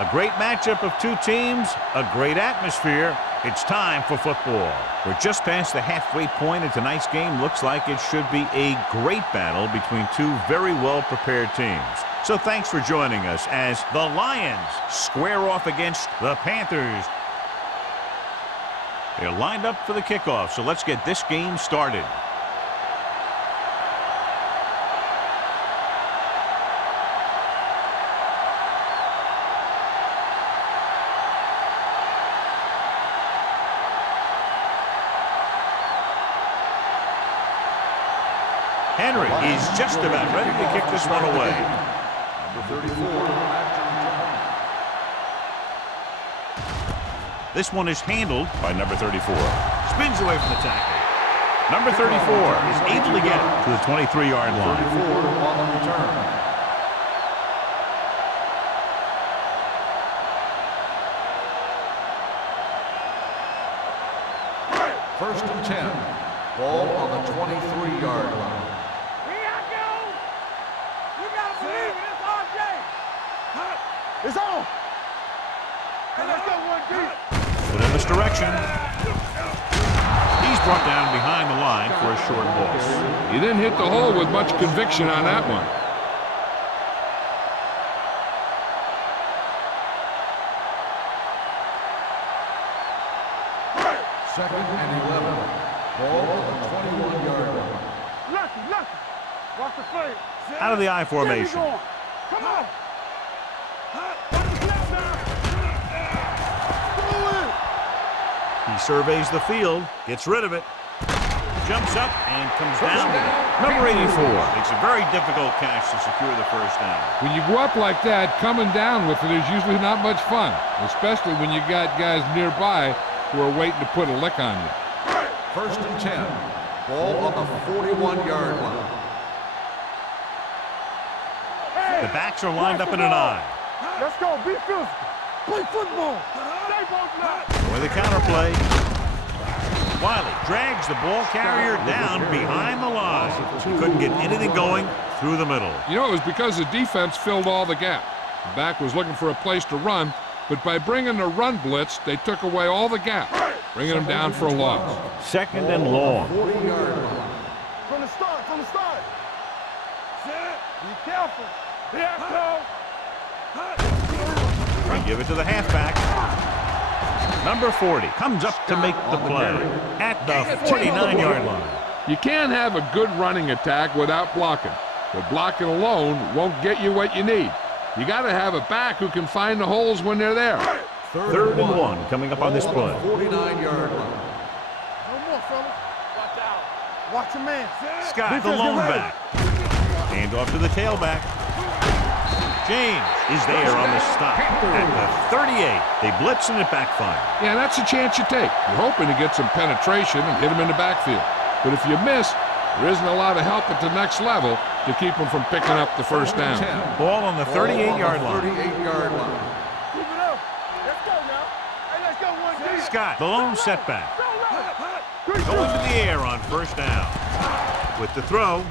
A great matchup of two teams, a great atmosphere. It's time for football. We're just past the halfway point of tonight's game. Looks like it should be a great battle between two very well-prepared teams. So thanks for joining us as the Lions square off against the Panthers. They're lined up for the kickoff, so let's get this game started. Henry is just about ready to kick this one away. Number 34. This one is handled by number 34. Spins away from the tackle. Number 34 is able to get it to the 23-yard line. 34 on the return. First and 10. Ball on the 23-yard line. It's on. And let's go one deep. Put in this direction. He's brought down behind the line for a short loss. He didn't hit the hole with much conviction on that one. Second and 11. Ball on the 21-yard line. Lucky. Watch the face. Out of the I formation. Come on. He surveys the field, gets rid of it, jumps up, and comes down. Number 84 makes a very difficult catch to secure the first down. When you go up like that, coming down with it is usually not much fun, especially when you got guys nearby who are waiting to put a lick on you. First and 10. Ball on the 41-yard line. The backs are lined up in an I. Let's go. Be physical. Play football. Stay both. With the counterplay, Wiley drags the ball carrier down behind the line. He couldn't get anything going through the middle. You know, it was because the defense filled all the gap. The back was looking for a place to run, but by bringing the run blitz, they took away all the gap, bringing them down for a loss. Second and long. 40-yard line. From the start. Be careful. They give it to the halfback. Number 40 comes up to make the play at the 49-yard line. You can't have a good running attack without blocking, but blocking alone won't get you what you need. You got to have a back who can find the holes when they're there. Third and one coming up on this play. 49-yard line. No more, fella. Watch out. Watch your man. Scott, the lone back. Hand off to the tailback. James is there on the stop at the 38. They blitz and it backfires. Yeah, that's a chance you take. You're hoping to get some penetration and hit them in the backfield. But if you miss, there isn't a lot of help at the next level to keep them from picking up the first down. Ball on the 38-yard line. 38-yard line. Keep it up. Let's go now. Hey, let's go one deep. Scott, the lone setback. Going to the air on first down. With the throw,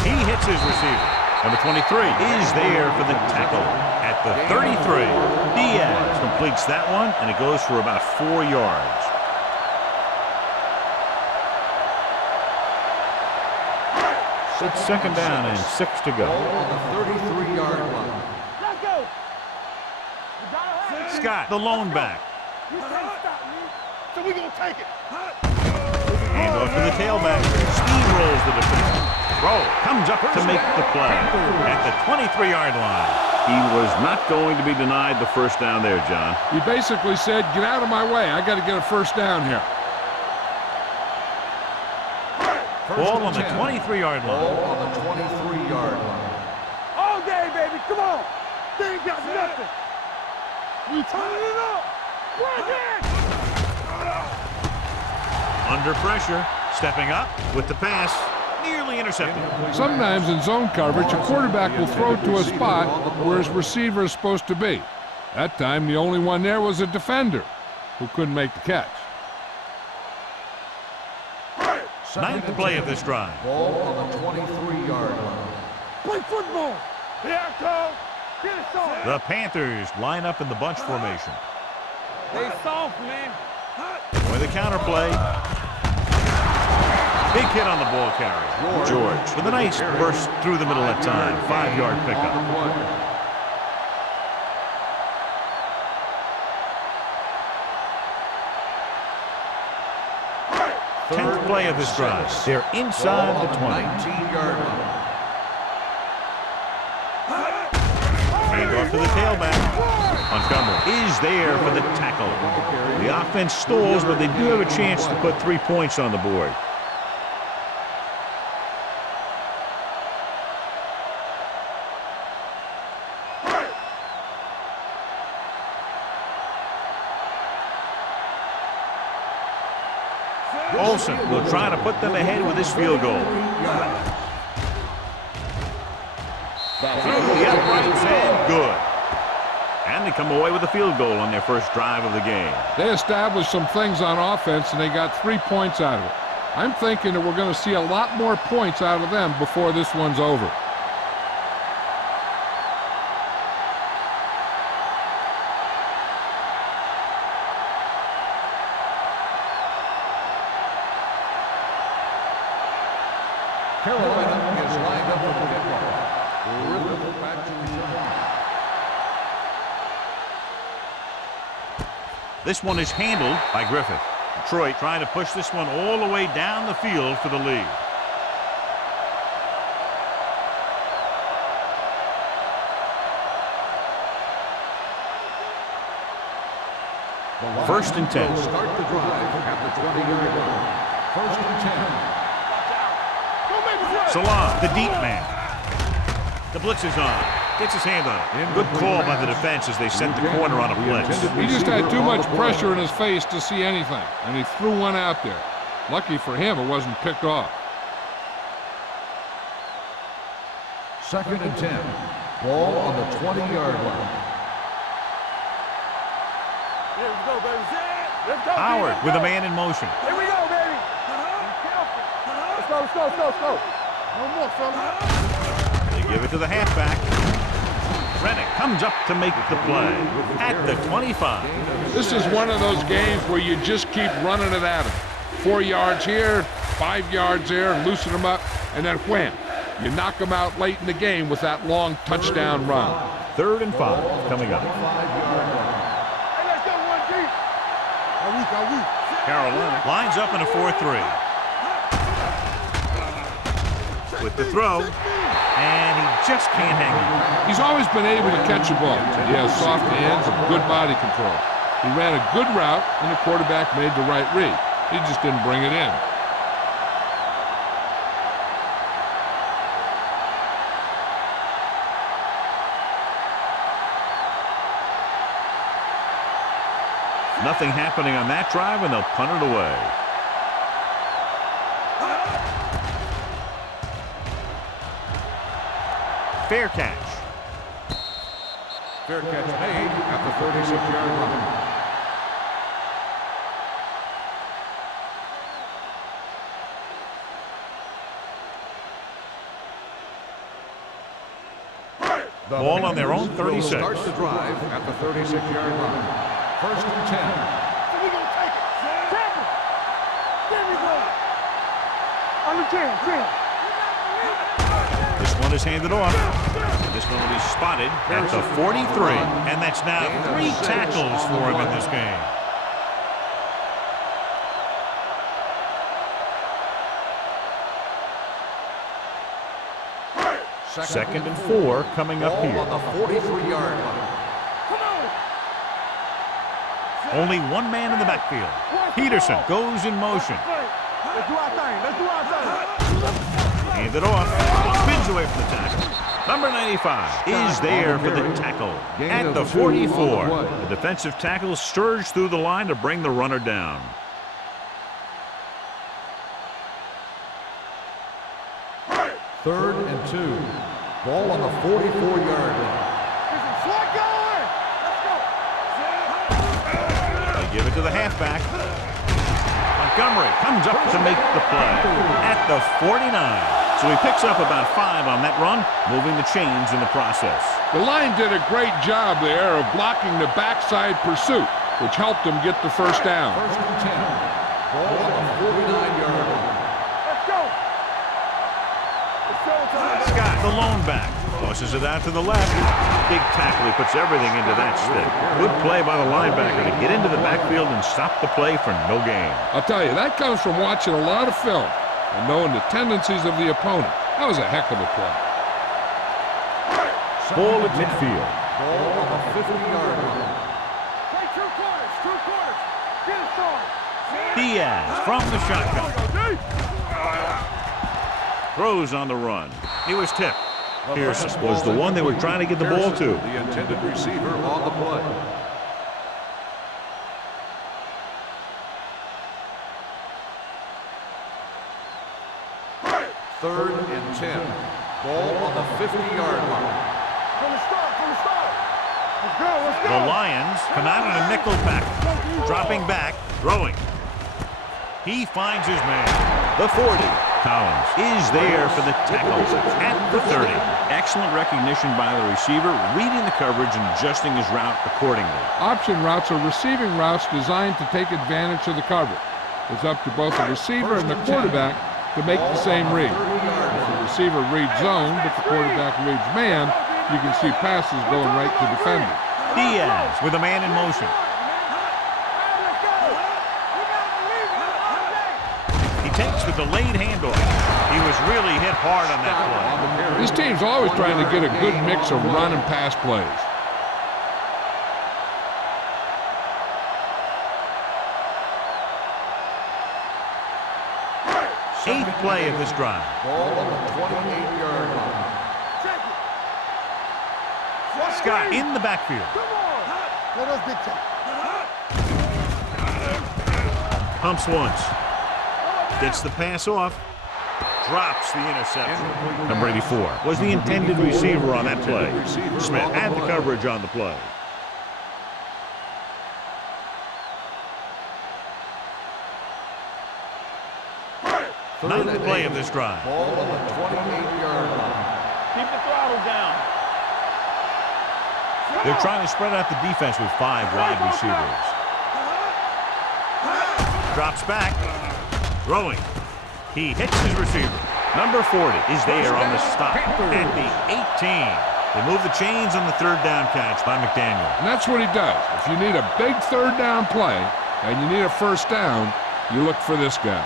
he hits his receiver. Number 23 is there for the tackle at the 33. Diaz completes that one, and it goes for about 4 yards. It's second down and 6 to go. Ball on the 33-yard line. Let's go. Scott, the lone back. You can't stop me. So we're going to take it. Hand off to the tailback. Steamrolls the defender. Throw comes up to make the play at the 23-yard line. He was not going to be denied the first down there, John. He basically said, get out of my way. I got to get a first down here. Ball on the 23-yard line. Ball on the 23-yard line. All day, baby. Come on. They ain't got nothing. We turning it up. Right there. Under pressure, stepping up with the pass, nearly intercepted. Sometimes in zone coverage, a quarterback will throw to a spot where his receiver is supposed to be. That time, the only one there was a defender who couldn't make the catch. Ninth play of this drive. Ball on the 23-yard line. Play football. Here I come. The Panthers line up in the bunch formation. They soft, man. With the counter play. Big hit on the ball carrier. George with a nice burst through the middle that time. 5-yard pickup. 10th play of this drive. They're inside the 20. 19-yard line. Hand off to the tailback. Montgomery is there for the tackle. The offense stalls, but they do have a chance to put 3 points on the board. Olsen will try to put them ahead with this field goal. Through the uprights and good. And they come away with a field goal on their first drive of the game. They established some things on offense, and they got 3 points out of it. I'm thinking that we're going to see a lot more points out of them before this one's over. Carolina is lined up with the kickoff. Rhythm back to reserve. This one is handled by Griffith. Detroit trying to push this one all the way down the field for the lead. First and 10. Will start the drive at the 20-yard line. First and 10. Salon, the deep man. The blitz is on. Gets his hand on it. Good call by the defense as they sent the corner on a blitz. He just had too much pressure in his face to see anything, and he threw one out there. Lucky for him, it wasn't picked off. Second and 10. Ball on the 20-yard line. Here we go, baby. Let's go, Howard baby. with a man in motion. Here we go, baby. Let's go, let's go, let's go, let's go. No more, fella. They give it to the halfback. Reddick comes up to make the play at the 25. This is one of those games where you just keep running it at him. 4 yards here, 5 yards there, and loosen them up, and then wham. You knock them out late in the game with that long touchdown run. 3rd and 5 coming up. Hey, let's go, 1-3. Carolina lines up in a 4-3. With the throw, and he just can't hang on. He's always been able to catch a ball. He has soft hands and good body control. He ran a good route, and the quarterback made the right read. He just didn't bring it in. Nothing happening on that drive, and they'll punt it away. Fair catch. Fair catch made at the 36-yard line. The Ball on their own Panthers will 36. start the drive at the 36-yard line. First and 10. We gonna take it. Tampa. There we go. On the 10. This one is handed off. This one will be spotted at the 43. And that's now 3 tackles for him in this game. Second and 4 coming up Ball here. on the 43-yard line. Come on. Only one man in the backfield. Peterson goes in motion. Let's do our thing. Let's do our thing. Handed off. Spins away from the tackle. Number 95 is there for the tackle at the 44. The defensive tackle surged through the line to bring the runner down. Third and 2. Ball on the 44-yard line. Slot going. Let's go. They give it to the halfback. Montgomery comes up to make the play at the 49. So he picks up about 5 on that run, moving the chains in the process. The line did a great job there of blocking the backside pursuit, which helped him get the first down. First and 10. Ball on the 49-yard line. Let's go. It's showtime. Scott, the lone back, tosses it out to the left. Big tackle. He puts everything into that stick. Good play by the linebacker to get into the backfield and stop the play for no gain. I'll tell you, that comes from watching a lot of film and knowing the tendencies of the opponent. That was a heck of a play. Ball at midfield. Ball on the 50-yard line. Play two quarters. Get it started. Diaz from the shotgun. Throws on the run. He was tipped. Pierce was the one they were trying to get the ball to. The intended receiver on the play. Third and 10. Ball on the 50-yard line. From the start. Let's go. The Lions come out in a nickel pack. Dropping back, throwing. He finds his man. The 40. Collins is there for the tackle at the 30. Excellent recognition by the receiver, reading the coverage and adjusting his route accordingly. Option routes are receiving routes designed to take advantage of the coverage. It's up to both the receiver and the quarterback to make the same read. If the receiver reads zone, but the quarterback reads man, you can see passes going right to defenders. Diaz with a man in motion. He takes the delayed handoff. He was really hit hard on that play. This team's always trying to get a good mix of run and pass plays. Eighth play of this drive. Ball on the 28-yard line. Scott in the backfield. Let us big time. Pumps once. Gets the pass off. Drops the interception. Number 84 was the intended receiver on that play. Smith had the coverage on the play. Ninth play of this drive. Ball on the 28-yard line. Keep the throttle down. They're trying to spread out the defense with 5 wide receivers. Drops back. Throwing. He hits his receiver. Number 40 is there on the stop at the 18. They move the chains on the third down catch by McDaniel. And that's what he does. If you need a big third down play and you need a first down, you look for this guy.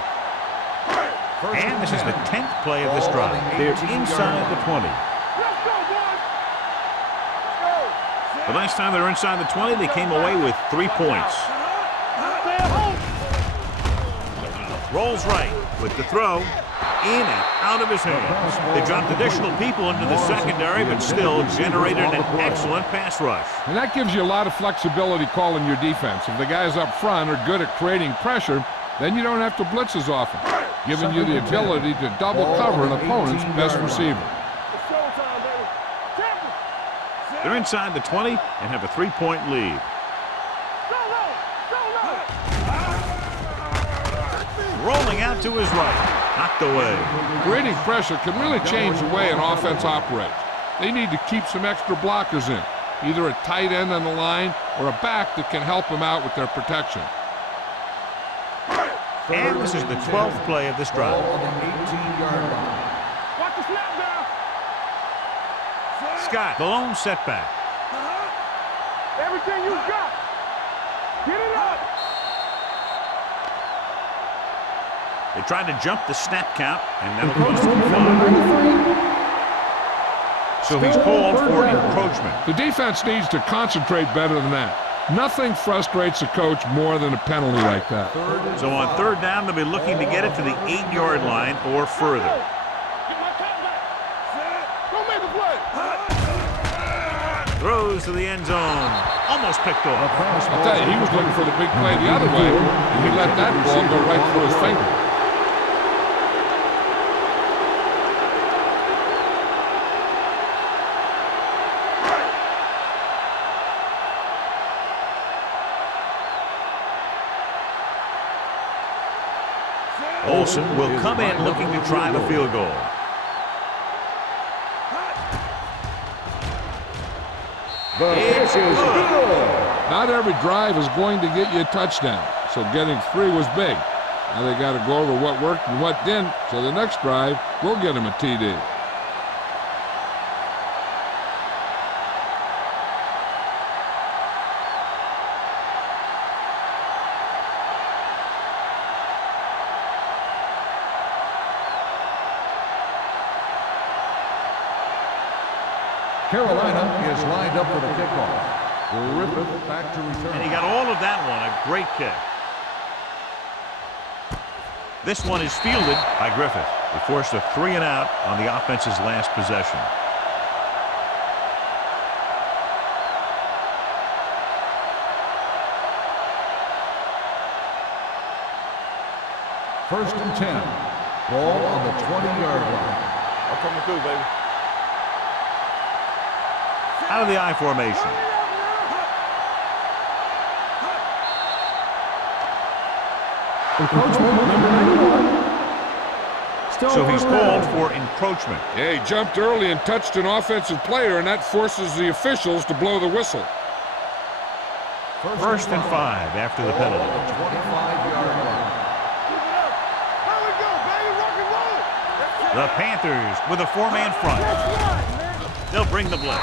And this is the 10th play of this drive. They're inside the 20. The last time they were inside the 20, they came away with 3 points. Rolls right with the throw. In and out of his hands. They dropped additional people into the secondary, but still generated an excellent pass rush. And that gives you a lot of flexibility calling your defense. If the guys up front are good at creating pressure, then you don't have to blitz as often, giving you the ability to double cover an opponent's best receiver. They're inside the 20 and have a 3-point lead. Rolling out to his right. Knocked away. Creating pressure can really change the way an offense operates. They need to keep some extra blockers in, either a tight end on the line or a back that can help them out with their protection. And this is the 12th play of this drive. Ball on the 18-yard line. Watch the snap now. Scott, the lone setback. Everything you got. Get it up. They tried to jump the snap count, and that'll cost them 5. So he's called for encroachment. The defense needs to concentrate better than that. Nothing frustrates a coach more than a penalty like that. So on third down, they'll be looking to get it to the 8-yard line or further. Get my top back. Don't make a play. Throws to the end zone. Almost picked off. I'll tell you, he was looking for the big play the other way, and he let that ball go right through his finger. Olsen will come in looking to try the field goal. The It's kick is good. good. Not every drive is going to get you a touchdown, so getting 3 was big. Now they got to go over what worked and what didn't, so the next drive will get them a TD. Carolina is lined up for the kickoff. Griffith back to return. And he got all of that one. A great kick. This one is fielded by Griffith. He forced a 3 and out on the offense's last possession. First and 10. Ball on the 20-yard line. I'm coming through, baby. Out of the I formation. Encroachment number 91. So he's called for encroachment. Yeah, he jumped early and touched an offensive player, and that forces the officials to blow the whistle. First and 5 after the penalty. Ball on the 25-yard line. How we go, baby? Rock and roll. The Panthers with a 4-man front. They'll bring the blitz.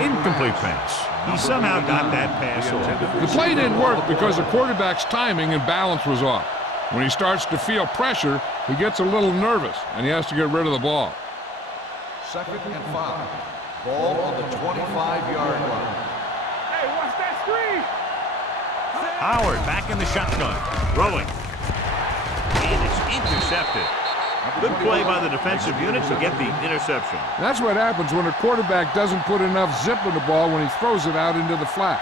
Incomplete pass. He somehow got that pass off. The play didn't work because the quarterback's timing and balance was off. When he starts to feel pressure, he gets a little nervous, and he has to get rid of the ball. Second and 5. Ball on the 25-yard line. Hey, watch that screen. Howard back in the shotgun. Throwing. And it's intercepted. Good play by the defensive unit to get the interception. That's what happens when a quarterback doesn't put enough zip in the ball when he throws it out into the flat.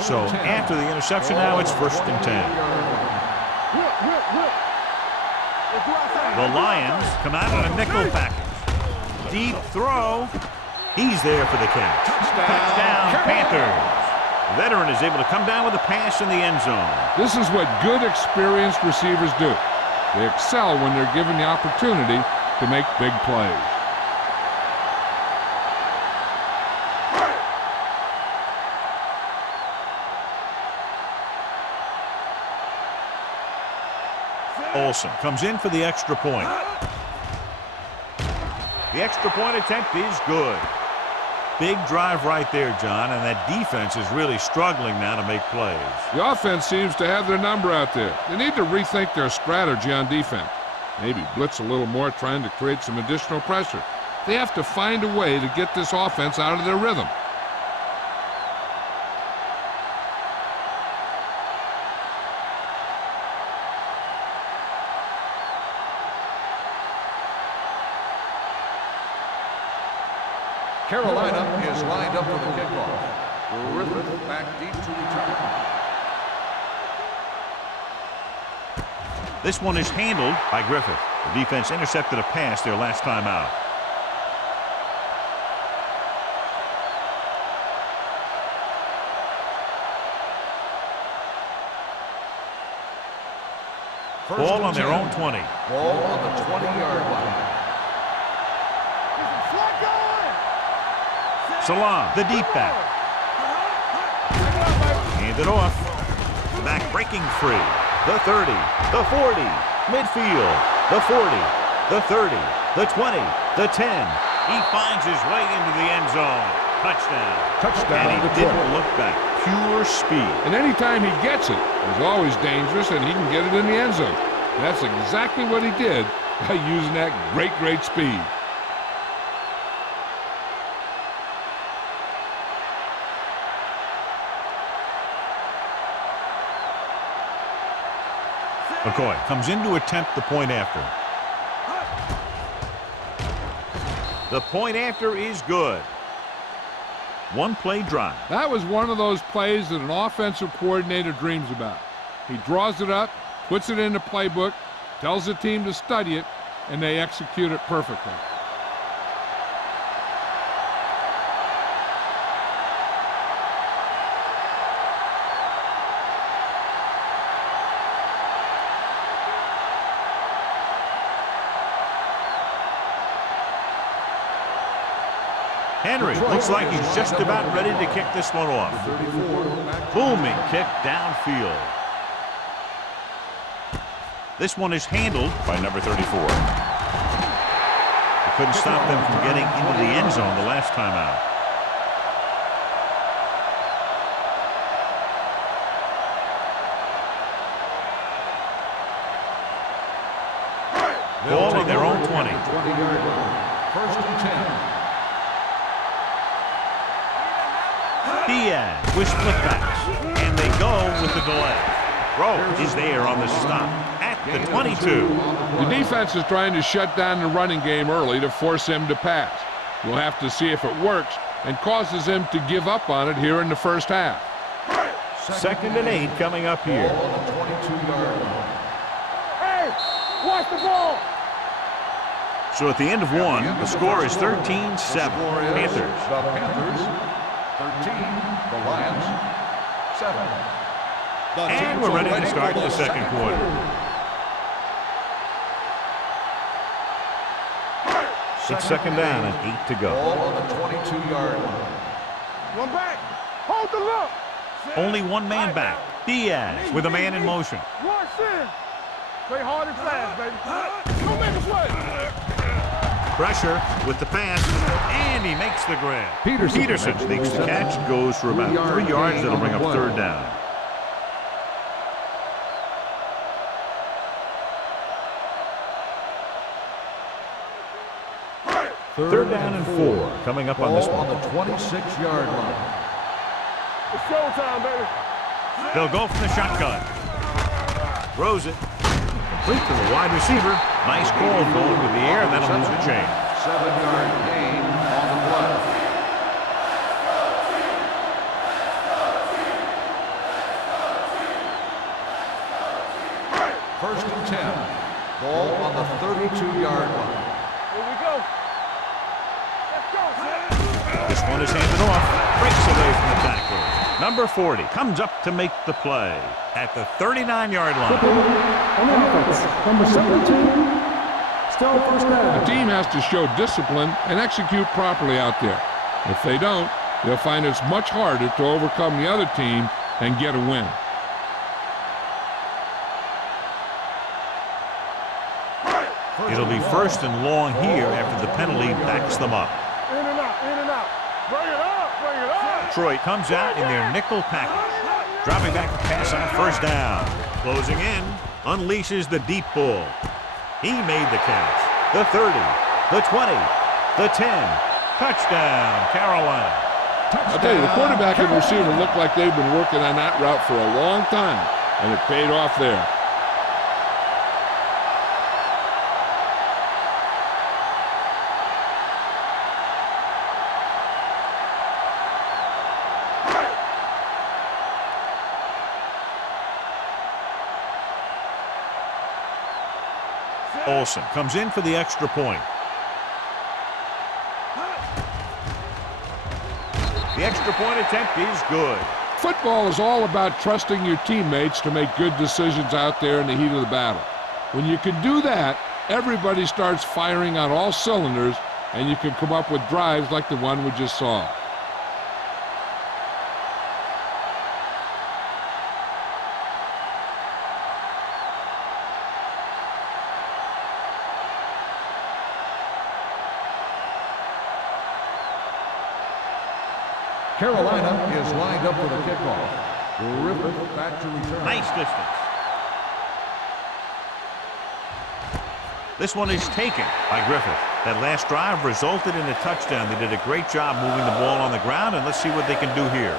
So after the interception now, it's first and 10. The Lions come out in a nickel package. Deep throw. He's there for the catch. Touchdown, Panthers. The veteran is able to come down with a pass in the end zone. This is what good, experienced receivers do. They excel when they're given the opportunity to make big plays. Olsen comes in for the extra point. The extra point attempt is good. Big drive right there, John, and that defense is really struggling now to make plays. The offense seems to have their number out there. They need to rethink their strategy on defense. Maybe blitz a little more, trying to create some additional pressure. They have to find a way to get this offense out of their rhythm. Carolina is lined up for the kickoff. Griffith back deep to return. This one is handled by Griffith. The defense intercepted a pass their last time out. Ball on their own 20. Ball on the 20-yard line. Salam, the deep back. Hand it off. The back breaking free. The 30, the 40, midfield, the 40, the 30, the 20, the 10. He finds his way into the end zone. Touchdown. Touchdown, And he Detroit. didn't look back. Pure speed. And anytime he gets it, he's always dangerous, and he can get it in the end zone. And that's exactly what he did by using that great speed. McCoy comes in to attempt the point after. The point after is good. One play drive. That was one of those plays that an offensive coordinator dreams about. He draws it up, puts it in the playbook, tells the team to study it, and they execute it perfectly. Henry looks like he's just about ready to kick this one off. Booming kick downfield. This one is handled by number 34. They couldn't stop them from getting into the end zone the last time out. Ball on their own 20. 20-yard line. First and 10. Diaz with split backs, and they go with the delay. Rowe is there on the stop at the 22. The defense is trying to shut down the running game early to force him to pass. We'll have to see if it works and causes him to give up on it here in the first half. Second and 8 coming up here. Ball on the 22-yard line. Hey, watch the ball. So at the end of one, the score is 13-7. Panthers. The Panthers 13, the Lions 7. And we're ready to start the second quarter. It's second down and 8 to go. Ball on the 22-yard line. One back. Hold the look. Only one man back. Diaz with a man in motion. Rush in. Play hard and fast, baby. Don't make a play. Pressure with the pass, and he makes the grab. Peterson sneaks the catch, goes for about 3 yards. That'll bring up third down. Third down and 4 coming up on this Ball one. on the 26-yard line. It's showtime, baby. They'll go from the shotgun. Throws it. Complete to the wide receiver. Nice call going with the air, and that'll lose the chain. 7-yard gain on the play. First and 10. Ball on the 32-yard line. Here we go. Let's go, man. This one is handed off. Breaks away from the tackler. Number 40 comes up to make the play at the 39-yard line. On offense, number 72. Still first down. The team has to show discipline and execute properly out there. If they don't, they'll find it's much harder to overcome the other team and get a win. It'll be first and long here after the penalty backs them up. In and out, in and out. Bring it up, bring it up. Detroit comes out in their nickel package. Dropping back to pass on first down. Closing in, unleashes the deep ball. He made the catch. The 30, the 20, the 10. Touchdown, Carolina. I'll tell you, the quarterback and receiver look like they've been working on that route for a long time, and it paid off there. Olsen comes in for the extra point. The extra point attempt is good. Football is all about trusting your teammates to make good decisions out there in the heat of the battle. When you can do that, everybody starts firing on all cylinders, and you can come up with drives like the one we just saw. Carolina is lined up for the kickoff. Griffith back to return. Nice distance. This one is taken by Griffith. That last drive resulted in a touchdown. They did a great job moving the ball on the ground, and let's see what they can do here.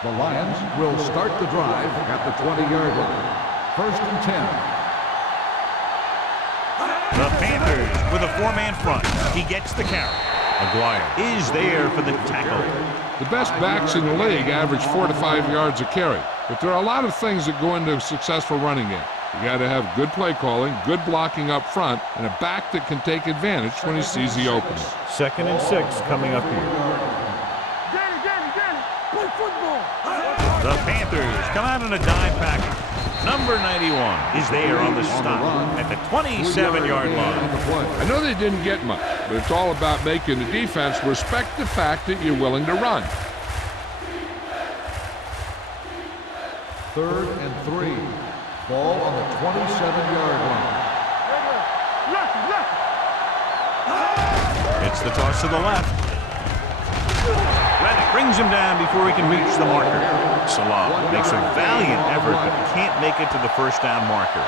The Lions will start the drive at the 20-yard line. First and 10. The Panthers with a four-man front. He gets the carry. McGuire is there for the tackle. The best backs in the league average 4 to 5 yards a carry, but there are a lot of things that go into a successful running game. You got to have good play calling, good blocking up front, and a back that can take advantage when he sees the opening. Second and 6 coming up here. Danny, play football. The Panthers come out in a dime package. Number 91 is there on the stop at the 27-yard line. I know they didn't get much, but it's all about making the defense respect the fact that you're willing to run. 3rd and 3. Ball on the 27-yard line. It's the toss to the left. Reddick brings him down before he can reach the marker. Salah makes a valiant effort but can't make it to the first down marker.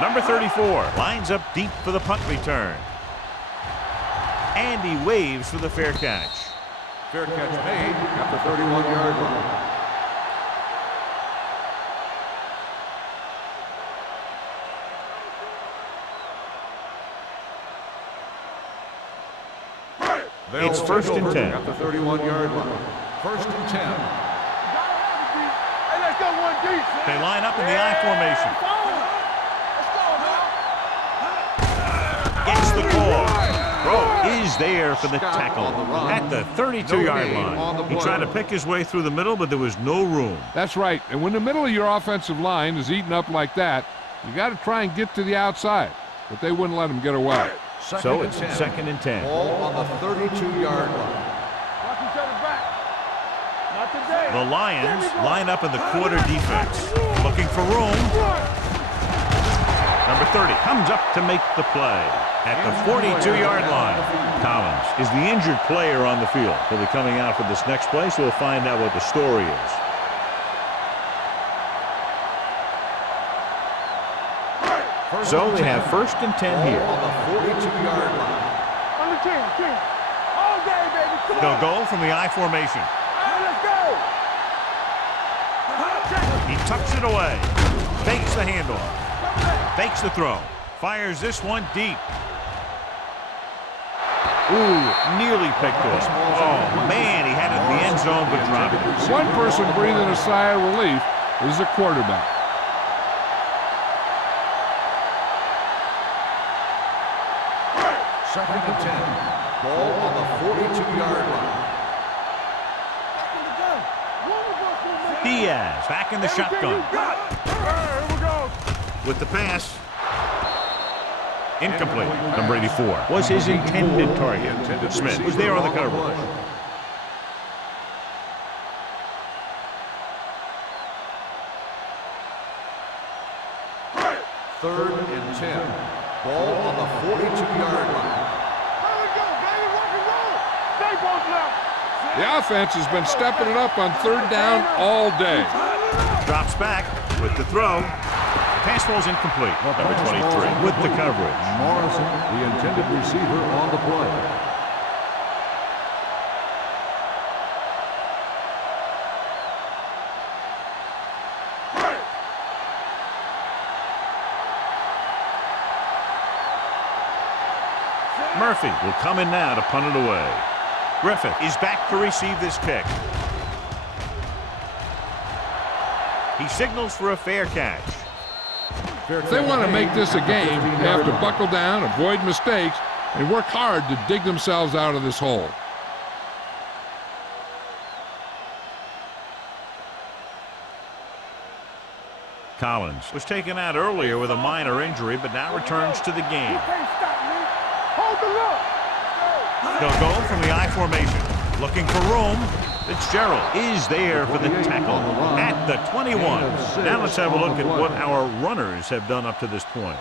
Number 34 lines up deep for the punt return. And he waves for the fair catch. Fair catch made at the 31-yard line. It's 1st and 10. At the 31-yard line. 1st and 10. Hey, let's go one deep. They line up in the I formation. Gets the call. Throw is there for the tackle at the 32-yard line. He tried to pick his way through the middle, but there was no room. That's right. And when the middle of your offensive line is eaten up like that, you got to try and get to the outside. But they wouldn't let him get away. So it's 2nd and 10. Ball on the 32-yard line. Watch each other back. Not today. The Lions line up in the quarter defense, looking for room. Number 30 comes up to make the play at the 42-yard line. Collins is the injured player on the field. He'll be coming out for this next play, so we'll find out what the story is. So they have 1st and 10 here. On the 42-yard line. On the 10. All day, baby. Come on. They'll go from the I formation. All right, let's go. He tucks it away. Fakes the handoff. Fakes the throw. Fires this one deep. Ooh, nearly picked off. Oh, man, he had it in the end zone but dropped it. One person breathing a sigh of relief is the quarterback. Second and 10. Ball on the 42-yard line. Diaz back in the shotgun. Here we go. With the pass. Incomplete. Number 84 was his intended target. Smith was there on the coverage. Third and 10. Ball on the 42-yard line. Here we go, baby. Rock and roll. Stay both left. The offense has been stepping it up on 3rd down all day. Drops back with the throw. Pass ball's incomplete. Number 23 with the coverage. Morrison, the intended receiver, on the play. Murphy will come in now to punt it away. Griffith is back to receive this kick. He signals for a fair catch. If they want to make this a game, they have to buckle down, avoid mistakes, and work hard to dig themselves out of this hole. Collins was taken out earlier with a minor injury, but now returns to the game. You can't stop me. Hold the look. They'll go from the I formation. Looking for room. Fitzgerald is there for the tackle at the 21. Now let's have a look at what our runners have done up to this point.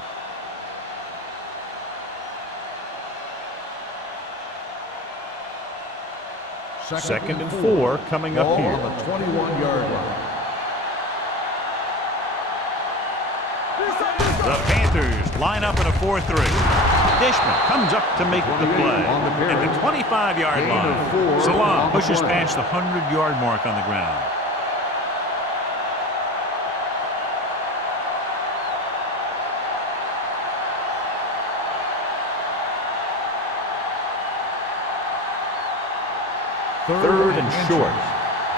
Second and 4 coming up here. On the 21-yard line. The Panthers line up in a 4-3. Dishman comes up to make the play at the 25-yard line. Salah pushes past the 100-yard mark on the ground. Third and short.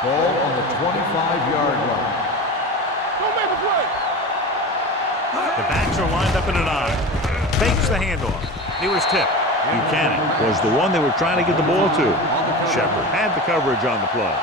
Ball on the 25-yard line. Don't make a play. The backs are lined up in an I. Fakes the handoff. He was tipped. Buchanan was the one they were trying to get the ball to. Shepard had the coverage on the play.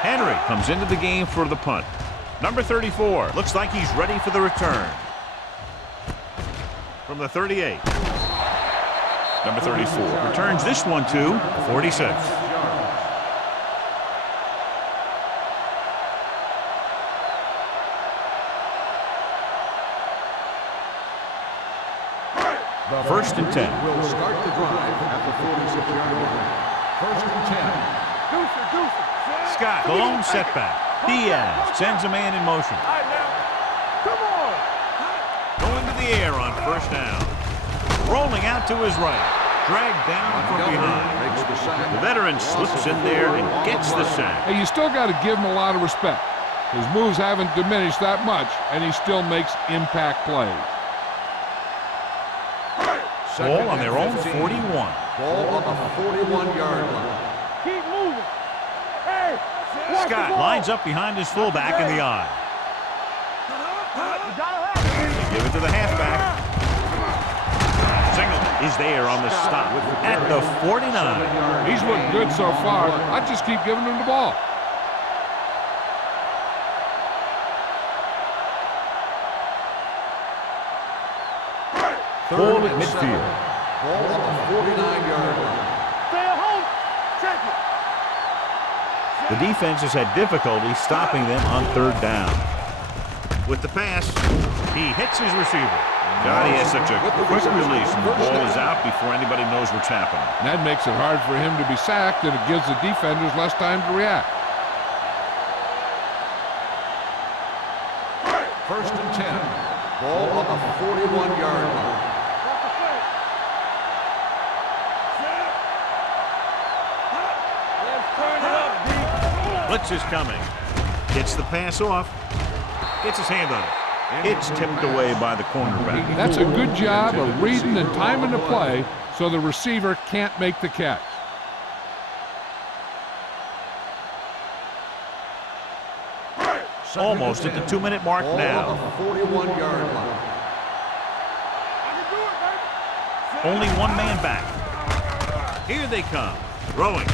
Henry comes into the game for the punt. Number 34 looks like he's ready for the return. From the 38. Number 34 returns this one to 46. First and 10. Will start the drive at the 46-yard line. First and 10. Scott, the lone setback. Diaz sends a man in motion. Come on. Going to the air on first down. Rolling out to his right. Dragged down from behind. Makes the sack. The veteran slips in there and gets the sack. Hey, you still got to give him a lot of respect. His moves haven't diminished that much, and he still makes impact plays. Ball on their own 41. Ball on the 41-yard line. Keep moving. Hey, watch the Scott ball. lines up behind his fullback in the I. You gotta have it. Give it to the halfback. Singleton is there on the stop at the 49. He's looked good so far. I just keep giving him the ball. Ball at midfield. Ball on the 49-yard line. Stay at home. Check it. The defense has had difficulty stopping them on third down. With the pass, he hits his receiver. God, he has such a quick release, and the ball is out before anybody knows what's happening. And that makes it hard for him to be sacked, and it gives the defenders less time to react. First and 10. Ball on the 41-yard line. Blitz is coming. Gets the pass off. Gets his hand on it. It's tipped away by the cornerback. That's a good job of reading and timing the play so the receiver can't make the catch. Almost at the 2-minute mark now. Ball on the 41-yard line. Only one man back. Here they come. Throwing.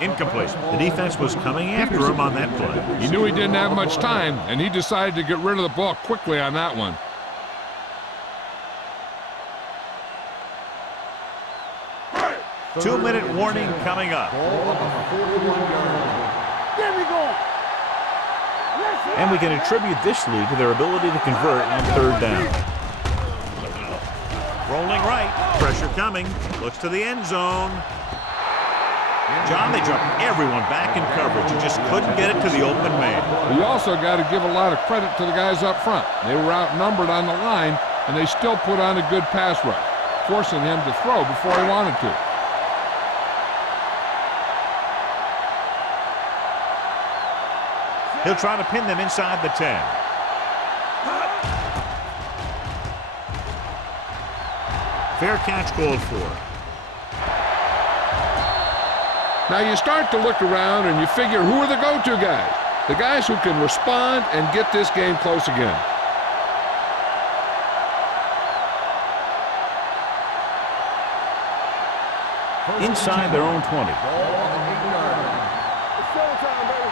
Incomplete. The defense was coming after him on that play. He knew he didn't have much time, and he decided to get rid of the ball quickly on that one. Two-minute warning coming up. Ball on the 41-yard line. There we go. And we can attribute this lead to their ability to convert on third down. Rolling right. Pressure coming. Looks to the end zone. John, they dropped everyone back in coverage. You just couldn't get it to the open man. You also got to give a lot of credit to the guys up front. They were outnumbered on the line, and they still put on a good pass rush, forcing him to throw before he wanted to. He'll try to pin them inside the 10. Fair catch called for. Now you start to look around and you figure, who are the go-to guys? The guys who can respond and get this game close again. Inside their own 20. Ball on the 8-yard line. It's showtime, baby.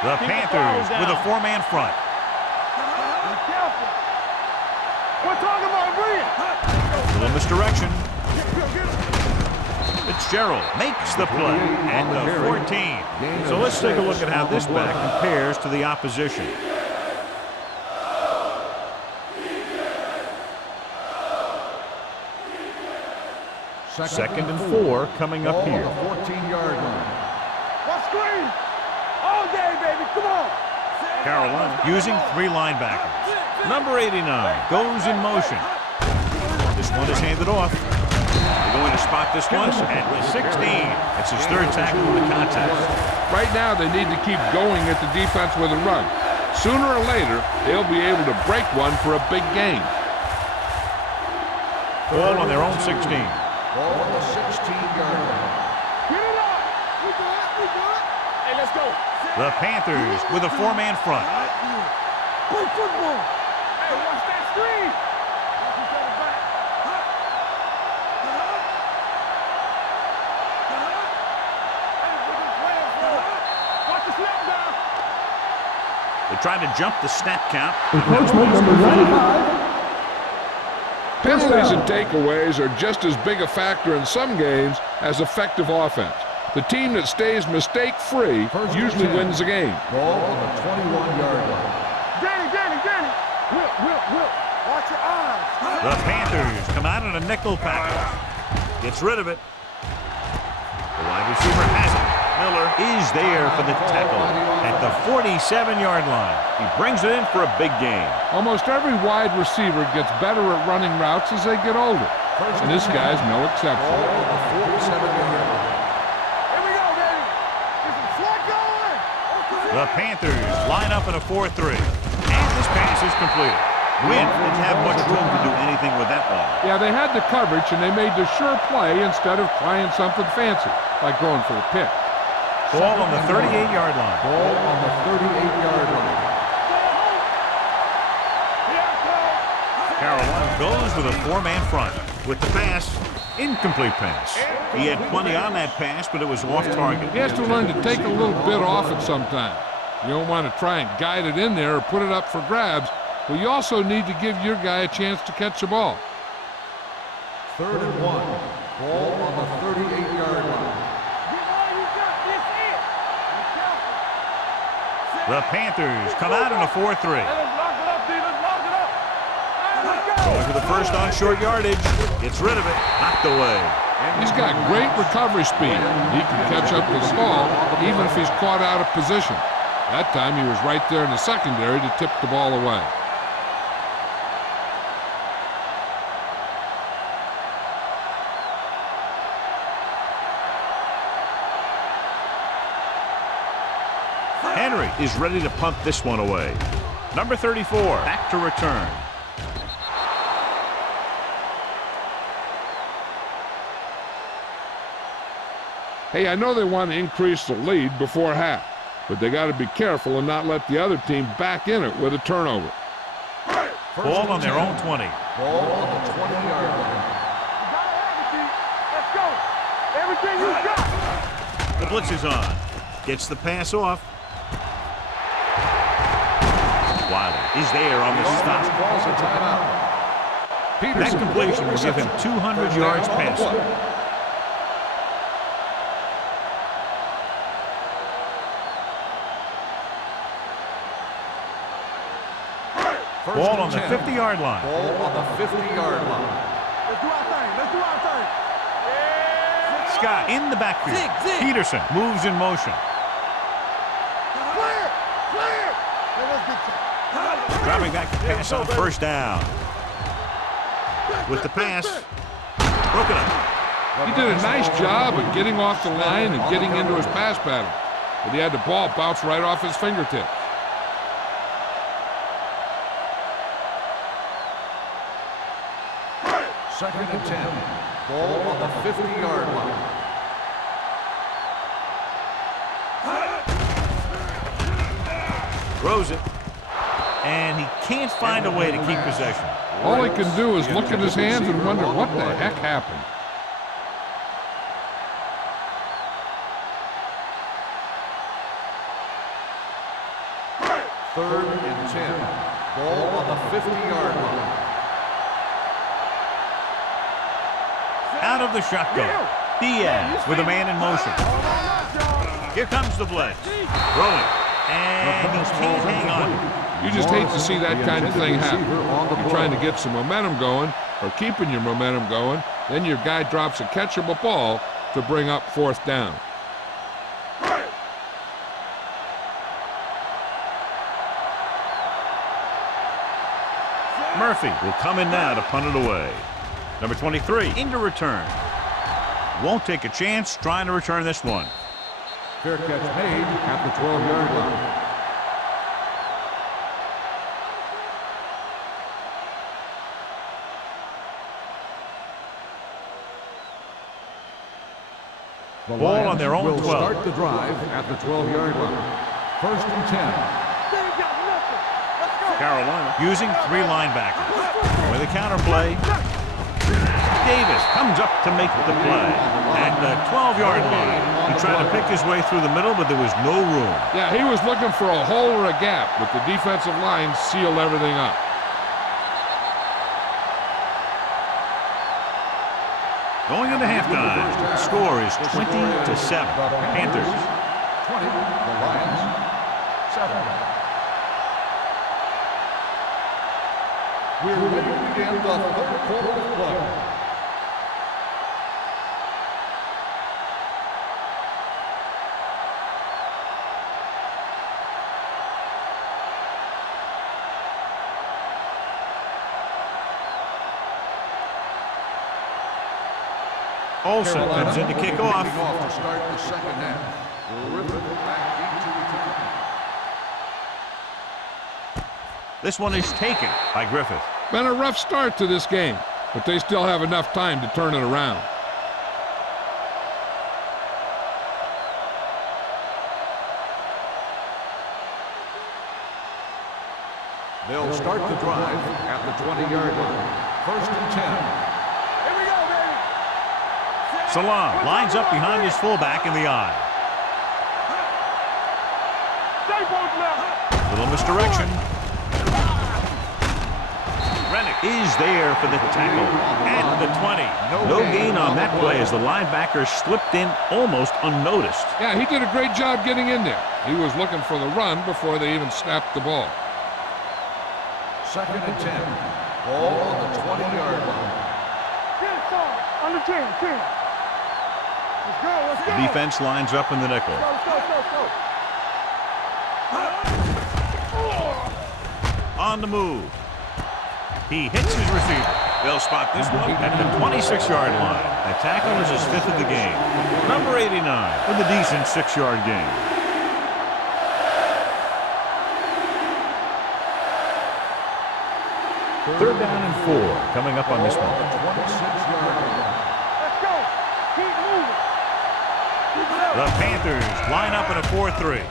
The Panthers with a 4-man front. Be careful. We're talking about Brian. Little misdirection. Fitzgerald makes the play at the 14. So let's take a look at how this back compares to the opposition. Second and 4 coming up here. Ball on the 14-yard line. What screen? All day, baby. Come on. Carolina using 3 linebackers. Number 89 goes in motion. This one is handed off. They're going to spot this one at the 16. That's his 3rd tackle of the contest. Right now, they need to keep going at the defense with a run. Sooner or later, they'll be able to break one for a big gain. Ball on their own 16. Ball on the 16-yard line. Get it up. We good. We good. Hey, let's go. The Panthers with a 4-man front. Play football. Hey, watch that screen. Watch each other back. Watch the snap down. They're trying to jump the snap count. Encroachment number 95. Penalties and takeaways are just as big a factor in some games as effective offense. The team that stays mistake-free usually wins the game. Ball on the 21-yard line. Danny. Whip. Watch your eyes. The Panthers come out in a nickel package. Gets rid of it. The wide receiver has it. Miller is there for the tackle at the 47-yard line. He brings it in for a big gain. Almost every wide receiver gets better at running routes as they get older. And this guy's no exception. Ball on the 47-yard line. Here we go, baby. Get some slot going. The Panthers line up in a 4-3. And this pass is completed. Wynn didn't have much room to do anything with that one. Yeah, they had the coverage, and they made the sure play instead of trying something fancy, like going for the pick. Ball on the 38-yard line. Ball on the 38-yard line. Carolina goes with a 4-man front. With the pass, incomplete pass. He had plenty on that pass, but it was off target. He has to learn to take a little bit off it sometime. You don't want to try and guide it in there or put it up for grabs, but you also need to give your guy a chance to catch the ball. 3rd and 1. Ball on the 38-yard line. The Panthers come out in a 4-3. Let's lock it up, D. Let's lock it up. Let's go. Going for the first on short yardage. Gets rid of it. Knocked away. He's got great recovery speed. He can catch up to the ball even if he's caught out of position. That time he was right there in the secondary to tip the ball away. Henry is ready to punt this one away. Number 34, back to return. Hey, I know they want to increase the lead before half, but they got to be careful and not let the other team back in it with a turnover. Ball on their own 20. Ball on the 20-yard line. Let's go. Everything you got. The blitz is on. Gets the pass off. Wilder is there on the stop. Calls a timeout. That completion will give him 200 yards passing. Ball on the 50-yard line. Ball on the 50-yard line. Let's do our thing. Let's do our thing. Scott in the backfield. Peterson moves in motion. Clear. Let's get Dropping back to pass on first down. With the pass, broken up. He did a nice job of getting off the line and getting into his pass pattern, but he had the ball bounce right off his fingertips. Second and 10. Ball on the 50-yard line. Throws it. And he can't find a way to keep possession. All he can do is look at his hands and wonder what the heck happened. Third and 10. Ball on the 50-yard line. Out of the shotgun. Diaz with a man in motion. Here comes the blitz. Throwing. And he can't hang on. You just hate to see that kind of thing happen. You're trying to get some momentum going or keeping your momentum going, then your guy drops a catchable ball to bring up fourth down. Murphy will come in now to punt it away. Number 23 into return. Won't take a chance trying to return this one. Fair catch made at the 12-yard line. The Ball on Lions their own will 12. start the drive at the 12-yard line. First and 10. They ain't got nothing. Let's go. Carolina using 3 linebackers. With a counter play, Davis comes up to make the play at the 12-yard line. He tried to pick his way through the middle, but there was no room. Yeah, he was looking for a hole or a gap, but the defensive line sealed everything up. Going into halftime, the score is 20-7. Panthers. 20, the Lions, 7. We're ready to begin the third quarter of play. Olsen comes in to kick off. To start the second half. River back into the game. This one is taken by Griffith. Been a rough start to this game, but they still have enough time to turn it around. They'll start the drive at the 20-yard line. First and 10. Here we go, baby. Salam lines up behind his fullback in the eye. Stay both left. Little misdirection. Rennick is there for the tackle at the 20. No gain on that play as the linebacker slipped in almost unnoticed. Yeah, he did a great job getting in there. He was looking for the run before they even snapped the ball. Second and 10. Ball on the 20-yard line. Get it, son. On the 10. Let's go, let's go. The defense lines up in the nickel. Let's go. On the move. He hits his receiver. They'll spot this one at the 26-yard line. That tackle is his 5th of the game. Number 89 with a decent 6-yard gain. Third down and 4 coming up on this one. 26-yard line. Let's go. Keep moving. The Panthers line up in a 4-3.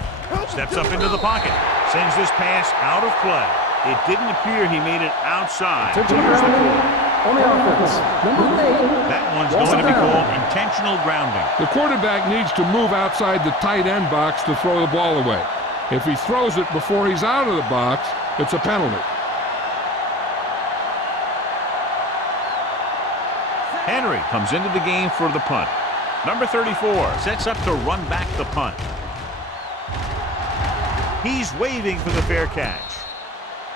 Steps up into the pocket. Sends this pass out of play. It didn't appear he made it outside. Attention grounding on the offense. Number 8. That one's going to be called intentional grounding. The quarterback needs to move outside the tight end box to throw the ball away. If he throws it before he's out of the box, it's a penalty. Henry comes into the game for the punt. Number 34 sets up to run back the punt. He's waving for the fair catch.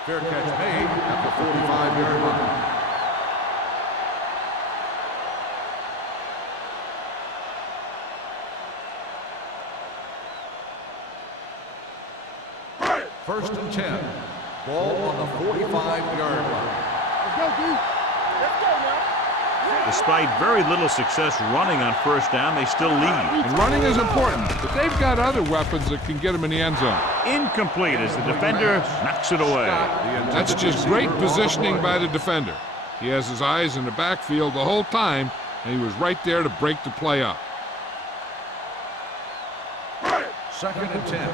Fair catch made at the 45-yard line. First and 10. Ball on the 45-yard line. Let's go, dude. Let's go, man. Despite very little success running on first down, they still lead. And running is important, but they've got other weapons that can get them in the end zone. Incomplete as the defender knocks it away. That's just great positioning by the defender. He has his eyes in the backfield the whole time, and he was right there to break the play up. Second and 10.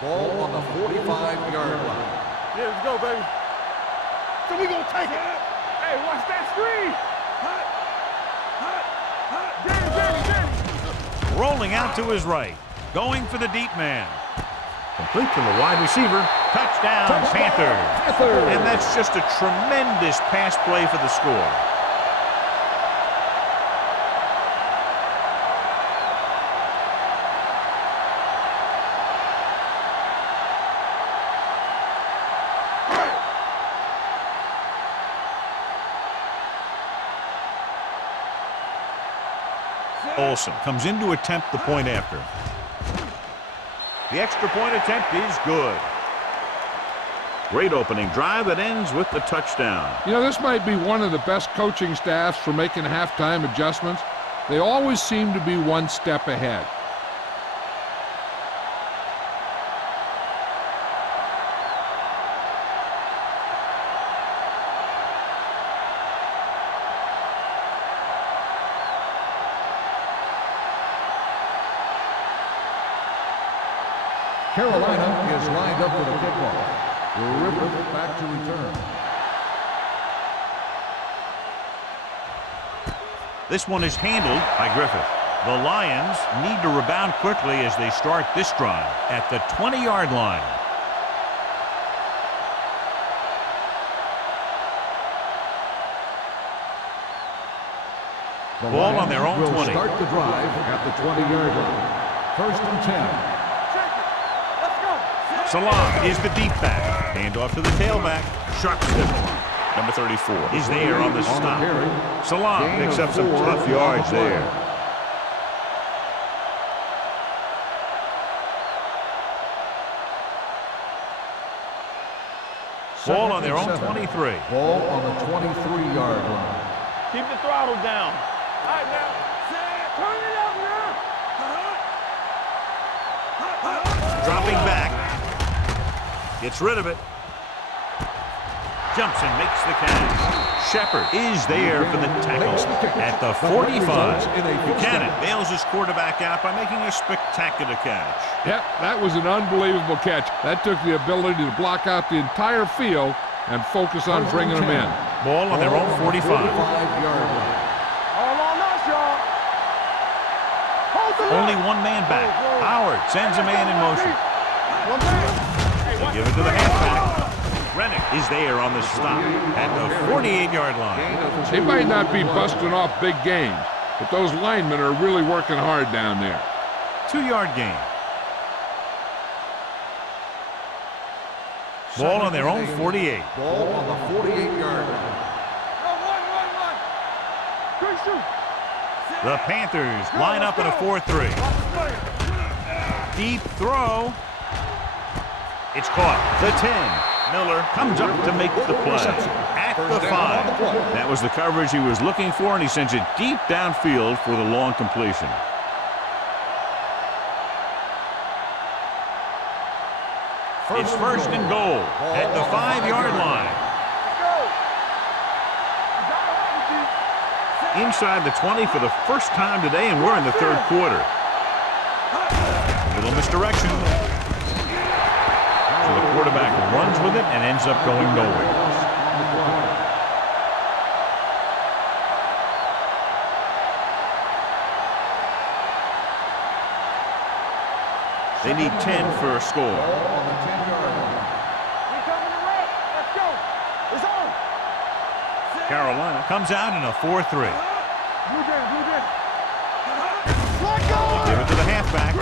Ball on the 45-yard line. Yeah, let's go, baby. So we gonna take it. Hey, watch that screen. Rolling out to his right. Going for the deep man. Complete to the wide receiver. Touchdown, Panthers. And that's just a tremendous pass play for the score. Olsen comes in to attempt the point after. The extra point attempt is good. Great opening drive that ends with the touchdown. You know, this might be one of the best coaching staffs for making halftime adjustments. They always seem to be one step ahead. Carolina is lined up for the kickoff. Griffith back to return. This one is handled by Griffith. The Lions need to rebound quickly as they start this drive at the 20-yard line. The Ball on Lions their own will 20. Start the drive at the 20-yard line. First and 10. Salam is the deep back. Hand off to the tailback. Sharp stiff one. Number 34 is there on the stop. Salam picks up some tough yards there. Ball on their own 23. Ball on the 23-yard line. Keep the throttle down. All right, now. Turn it up now. Dropping back. Gets rid of it. Jumps and makes the catch. Shepard is there for the tackle at the 45. Buchanan bails his quarterback out by making a spectacular catch. Yep, that was an unbelievable catch. That took the ability to block out the entire field and focus on bringing them in. Ball on their own 45. All on us, y'all. Hold the Only one man back. Howard sends a man in motion. One man. They give it to the halfback. Rennick is there on the stop at the 48-yard line. They might not be busting off big games, but those linemen are really working hard down there. 2-yard gain. Ball on their own 48. Ball on the 48-yard line. The Panthers line up in a 4-3. Deep throw. It's caught. The 10. Miller comes up to make the play at the 5. That was the coverage he was looking for, and he sends it deep downfield for the long completion. It's first and goal at the 5-yard line. Inside the 20 for the first time today, and we're in the third quarter. Little misdirection. So the quarterback runs with it and ends up going nowhere. They need 10 for a score. Carolina comes out in a 4-3. Give it to the halfback.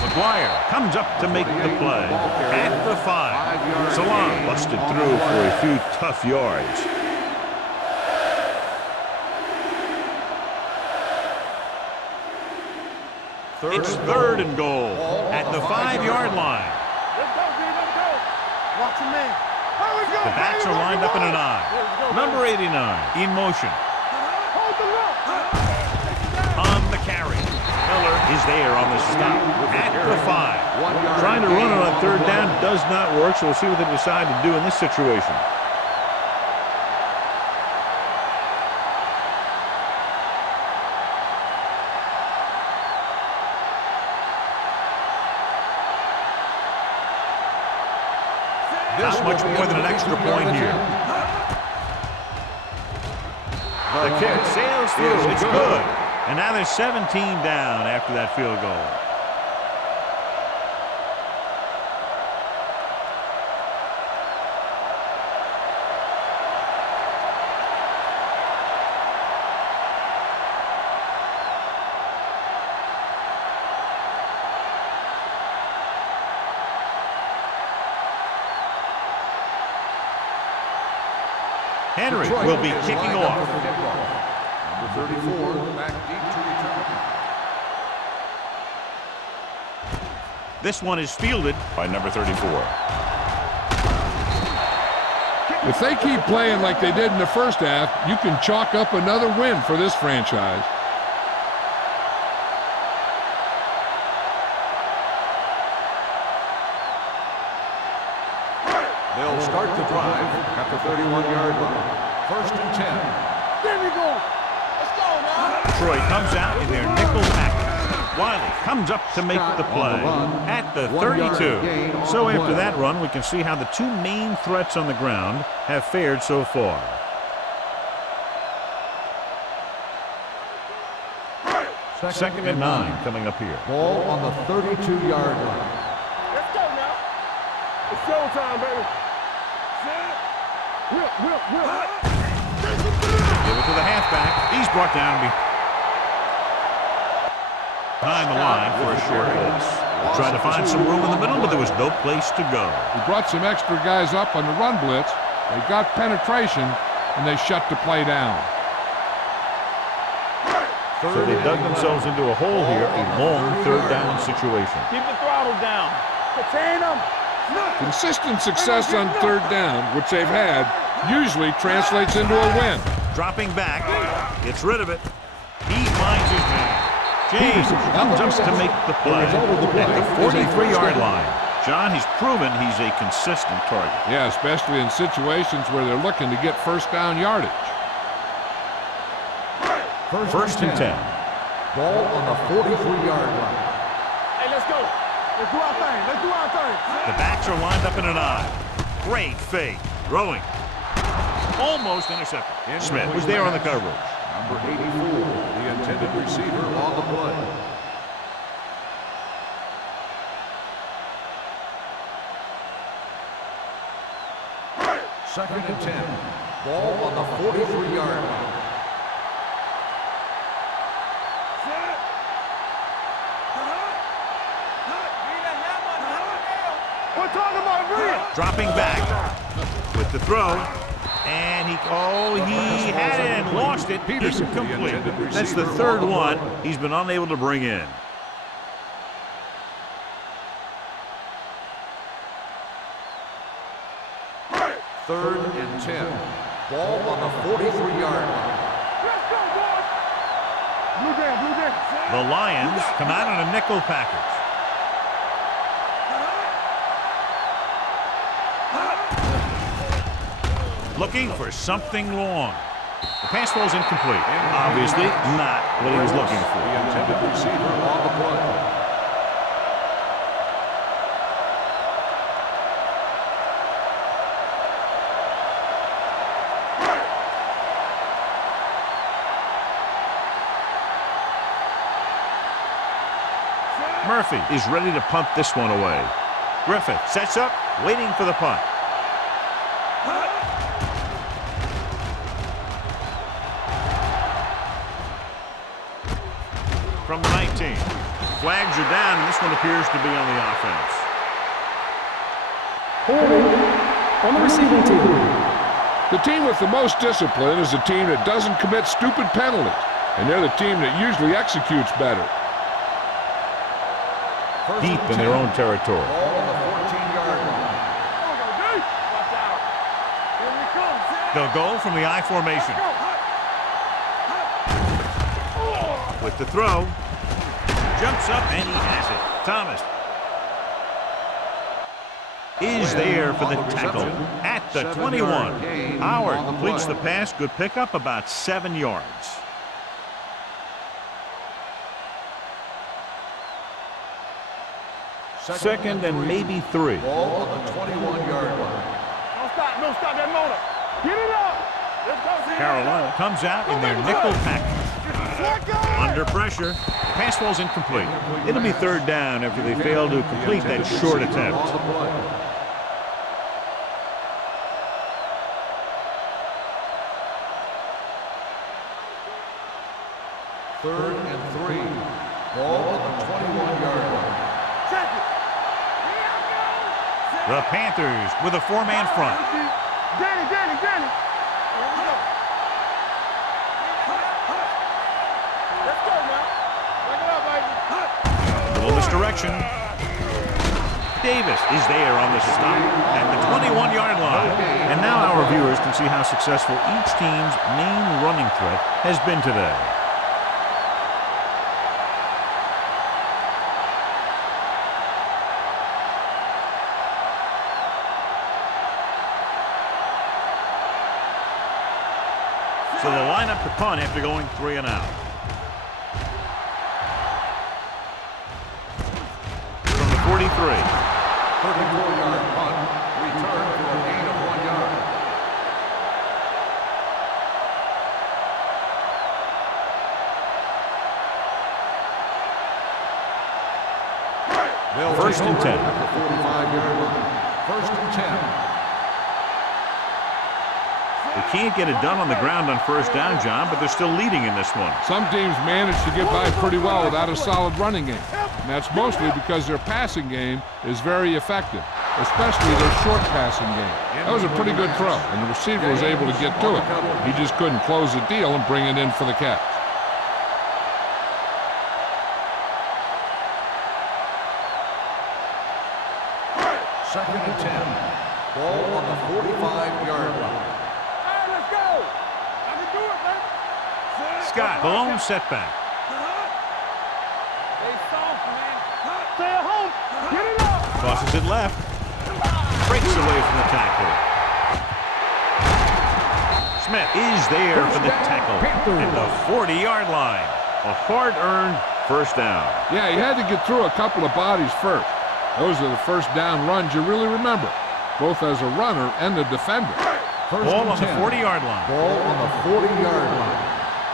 McGuire comes up to make the play at the 5. Salam busted through for a few tough yards. It's third and goal at the 5-yard line. Let's go, B. Let's go. Watch him, man. The backs are lined up in an I. Number 89 in motion. Hold the rock. On the carry. Miller is there on the stop at the 5. Trying to run it on third down does not work, so we'll see what they decide to do in this situation. Not much more than an extra point here. The kick sails through. It's good. And now there's 17 down after that field goal. Henry will be kicking off. Number 34, back deep to return. This one is fielded by number 34. If they keep playing like they did in the first half, you can chalk up another win for this franchise. They'll start the drive at the 31-yard line. First and 10. There we go. Let's go now. Troy comes out in their nickel package. Wiley comes up to make the play at the 32. So after that run, we can see how the two main threats on the ground have fared so far. Second and 9 coming up here. Ball on the 32-yard line. Let's go now. It's showtime, baby. Whip. Give it to the halfback. He's brought down behind the line for a short pass. Trying to find some room in the middle, but there was no place to go. He brought some extra guys up on the run blitz. They got penetration, and they shut the play down. So they dug themselves into a hole here, a long third down situation. Keep the throttle down. Contain them. Consistent success on third down, which they've had, usually translates into a win. Dropping back, gets rid of it. He finds his man. James comes up to make the play at the 43-yard line. John, he's proven he's a consistent target. Yeah, especially in situations where they're looking to get first down yardage. First and 10. Ball on the 43-yard line. Hey, let's go. Let's do our thing. Let's do our thing. The backs are lined up in an I. Great fake. Throwing. Almost intercepted. Smith was there on the coverage. Number 84, the intended receiver on the play. Second and 10. Ball on the 43-yard line. Dropping back with the throw. And he had it and lost it. Incomplete. That's the third one he's been unable to bring in. Third and 10. Ball on the 43-yard line. Let's go, boys. Blue game. The Lions come out in a nickel package. Looking for something long. The pass falls incomplete. Obviously not what he was looking for. The intended receiver on the play. Murphy is ready to punt this one away. Griffith sets up, waiting for the punt. From the 19. Flags are down, and this one appears to be on the offense. Holding on the receiving team. The team with the most discipline is the team that doesn't commit stupid penalties, and they're the team that usually executes better. Deep in their own territory. Ball on the 14-yard line. Watch out. Here we come. They'll go from the I formation. With the throw. Jumps up and he has it. Thomas is there for the tackle at the 21. Howard completes the pass. Good pickup, about 7 yards. Second and maybe 3. Ball on the 21-yard line. Don't stop that motor. Get it up. Let's go. Carolina comes out in their nickel package. Under pressure. Pass falls incomplete. It'll be third down after they fail to complete that short attempt. Third and 3. Ball on the 21-yard line. Check it. The Panthers with a 4-man front. Danny. Here we go. Let's go now. Bring it up, baby. Little misdirection. Davis is there on the stop at the 21-yard line. And now our viewers can see how successful each team's main running threat has been today. So they'll line up to punt after going 3 and out. 43. 34-yard punt. Return for a gain of 1 yard. First and 10. At the 45-yard line. First and 10. They can't get it done on the ground on first down, John, but they're still leading in this one. Some teams manage to get by pretty well without a solid running game. And that's mostly because their passing game is very effective, especially their short passing game. That was a pretty good throw, and the receiver was able to get to it. He just couldn't close the deal and bring it in for the catch. Second and 10. Ball on the 45-yard line. Hey, let's go. I can do it, man. Scott, the lone setback. Stay soft, man. Stay at home. Get it up. Tosses it left. Breaks away from the tackle. Smith is there for the tackle at the 40-yard line. A hard-earned first down. Yeah, he had to get through a couple of bodies first. Those are the first down runs you really remember, both as a runner and a defender. Ball on the 40-yard line. Ball on the 40-yard line.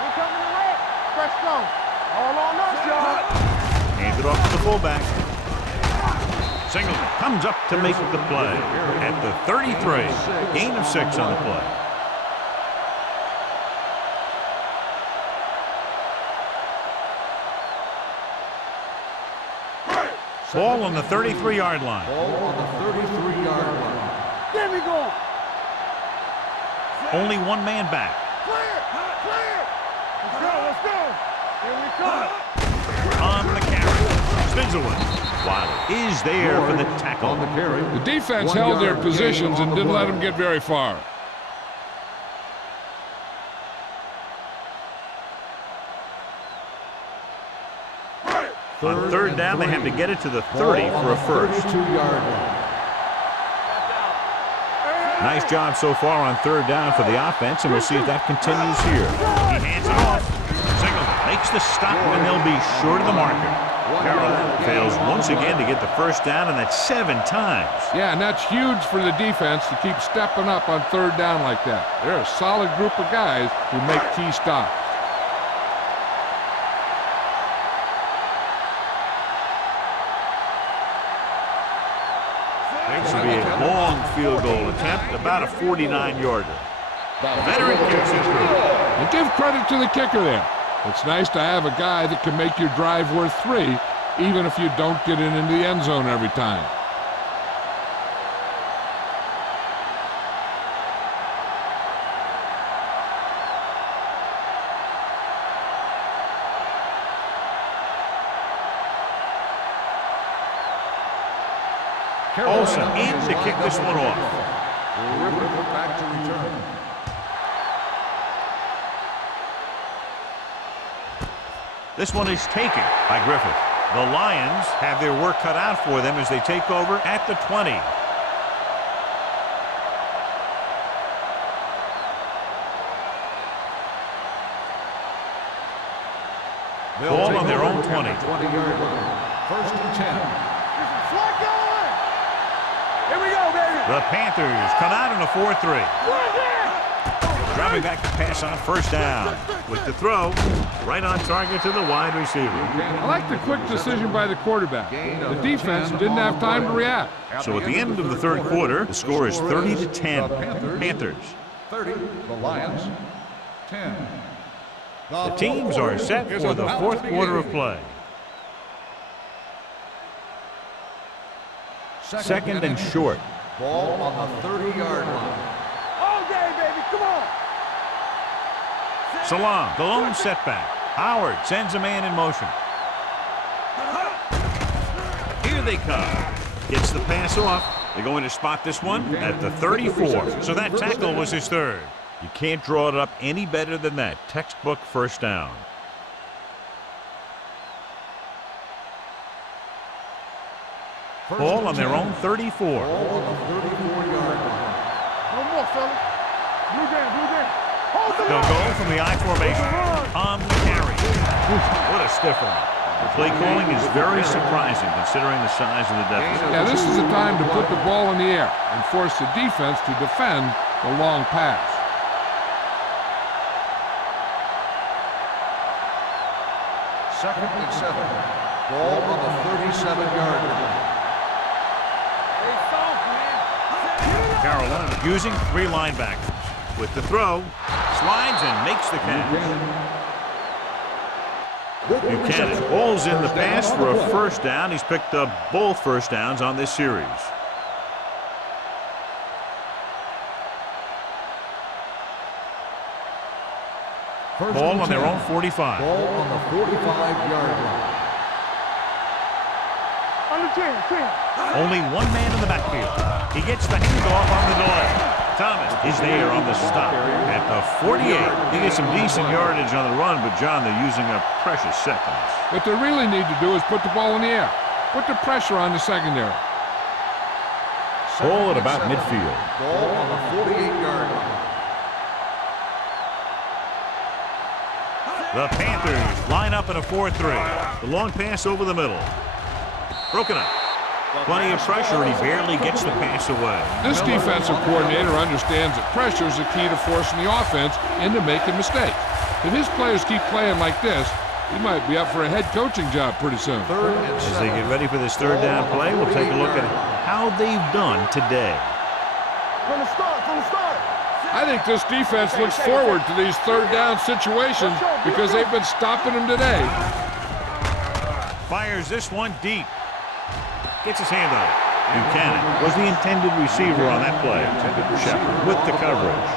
We're coming to red. Fresh stone. All on us, y'all. Hands it off to the fullback. Singleton comes up to make the play at the 33. Gain of 6 on the play. Ball on the 33-yard line. Ball on the 33-yard line. Get me going. Only one man back. Clear. Clear. Let's go. Let's go. Here we come. On the carry. Spins away. Wiley is there for the tackle. On the carry. The defense 1 held their yard positions gain and on the didn't let play. them get very far. On third down, they have to get it to the 30 for a first. 32-yard line. Nice job so far on third down for the offense, and we'll see if that continues here. He hands it off. Singleton makes the stop, and they'll be short of the marker. Carolina fails once again to get the first down, and that's 7 times. Yeah, and that's huge for the defense to keep stepping up on third down like that. They're a solid group of guys who make key stops. This will be a long field goal attempt, about a 49-yarder. The veteran kicks it through. And give credit to the kicker there. It's nice to have a guy that can make your drive worth 3, even if you don't get it into the end zone every time. Olsen in to kick this one off. River back to return. This one is taken by Griffith. The Lions have their work cut out for them as they take over at the 20. Ball on their own 20. 20-yard line. First and 10. Slide going. Here we go, baby. The Panthers come out in a 4-3. Dropping back to pass on first down. With the throw, right on target to the wide receiver. I like the quick decision by the quarterback. The defense didn't have time to react. So at the end of the third quarter, the score is 30-10. Panthers. 30. The Lions. 10. The teams are set for the fourth quarter of play. Second and short. Ball on the 30-yard line. All day, baby. Come on. Salam, the lone setback. Howard sends a man in motion. Here they come. Gets the pass off. They're going to spot this one at the 34. So that tackle was his third. You can't draw it up any better than that. Textbook first down. Ball on their own 34. Ball on the 34-yard line. No more, fella. Blue game, blue game. Hold the They'll go from the I formation on the carry. What a stiff one. Play calling is very surprising considering the size of the deficit. Now this is the time to put the ball in the air and force the defense to defend the long pass. Second and 7. Ball on the 37-yard line. Carolina using 3 linebackers. With the throw, slides and makes the catch. Buchanan pulls in the pass for a first down. He's picked up both first downs on this series. Ball on their own 45. Ball on the 45-yard line. Only one man in the backfield. He gets the handoff on the delay. Thomas is there on the stop at the 48. He gets some decent yardage on the run, but John, they're using up precious seconds. What they really need to do is put the ball in the air. Put the pressure on the secondary. Ball at about midfield. Ball on the 48-yard line. The Panthers line up in a 4-3. The long pass over the middle. Broken up. Plenty of pressure, and he barely gets the pass away. This defensive coordinator understands that pressure is the key to forcing the offense into making mistakes. If his players keep playing like this, he might be up for a head coaching job pretty soon. As they get ready for this third down play, we'll take a look at how they've done today. From the start. I think this defense looks forward to these third down situations because they've been stopping them today. Fires this one deep. Gets his hand on it. Buchanan was the intended receiver on that play. Shepard with the coverage.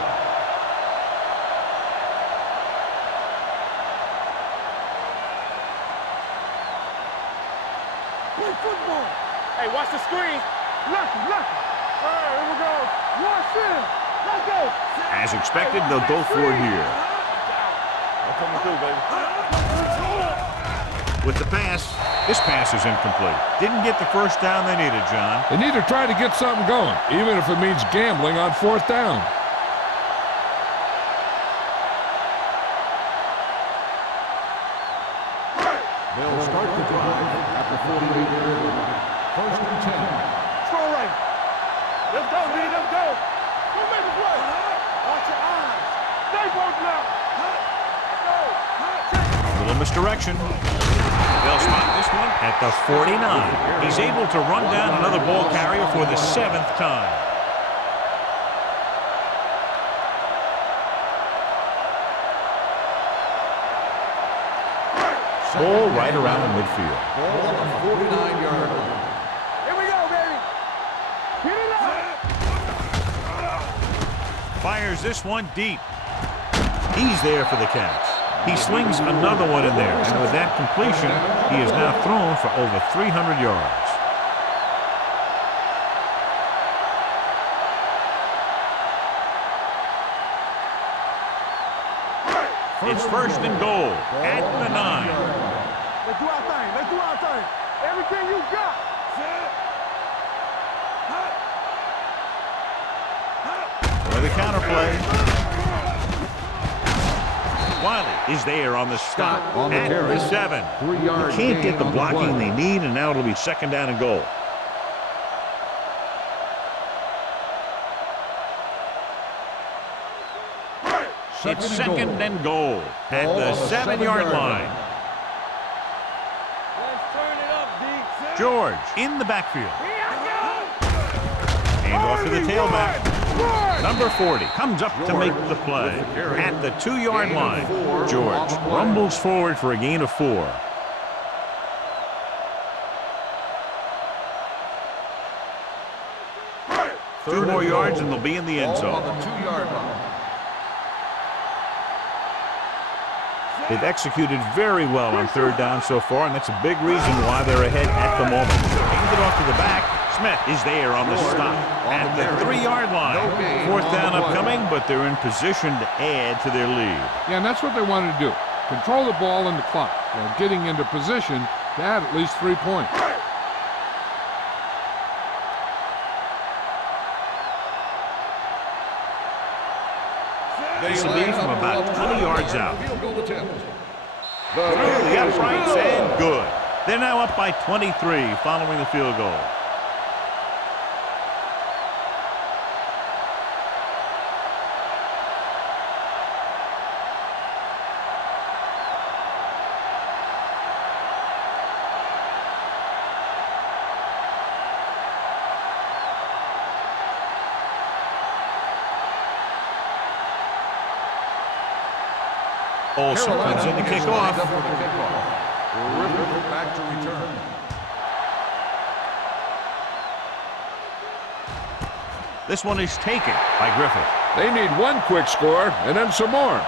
Play football. Hey, watch the screen. Lucky. All right, here we go. Watch it. Let's go. As expected, they'll go for it here. I'm coming through, baby. With the pass, this pass is incomplete. Didn't get the first down they needed, John. They need to try to get something going, even if it means gambling on fourth down. They'll start the drive at the 48-yard line. First and 10. Throw right. Let's go, B. Let's go. Go make a play. Watch your eyes. Stay both now. A little misdirection. They'll spot this one at the 49. He's able to run down another ball carrier for the 7th time. Ball right around the midfield. Ball on the 49-yard line. Here we go, baby. Get it up. Fires this one deep. He's there for the catch. He slings another one in there, and with that completion, he is now thrown for over 300 yards. It's first and goal at the 9. Let's do our thing. Everything you got. For the counter play. Wiley is there on the stop on the at carry. the 7. 3-yard Can't get gain the on the blocking play. they need, and now it'll be second down and goal. It's second and goal at Ball the on the 7-yard 7-yard line. Let's turn it up, D. George in the backfield. Hand off to the tailback. Number 40 comes up to make the play at the 2-yard line. George rumbles forward for a gain of 4. Two more yards and they'll be in the end Ball on zone. the 2-yard line. They've executed very well on third down so far, and that's a big reason why they're ahead at the moment. Hand it off to the back. Smith is there on the stop at the 3-yard line. Fourth down upcoming, but they're in position to add to their lead. Yeah, and that's what they wanted to do. Control the ball and the clock while getting into position to add at least 3 points. This will be from about 20 yards out. Field goal attempt. Through the uprights and good. They're now up by 23 following the field goal. Olsen comes in to kick off. River back to return. This one is taken by Griffith. They need one quick score and then some more.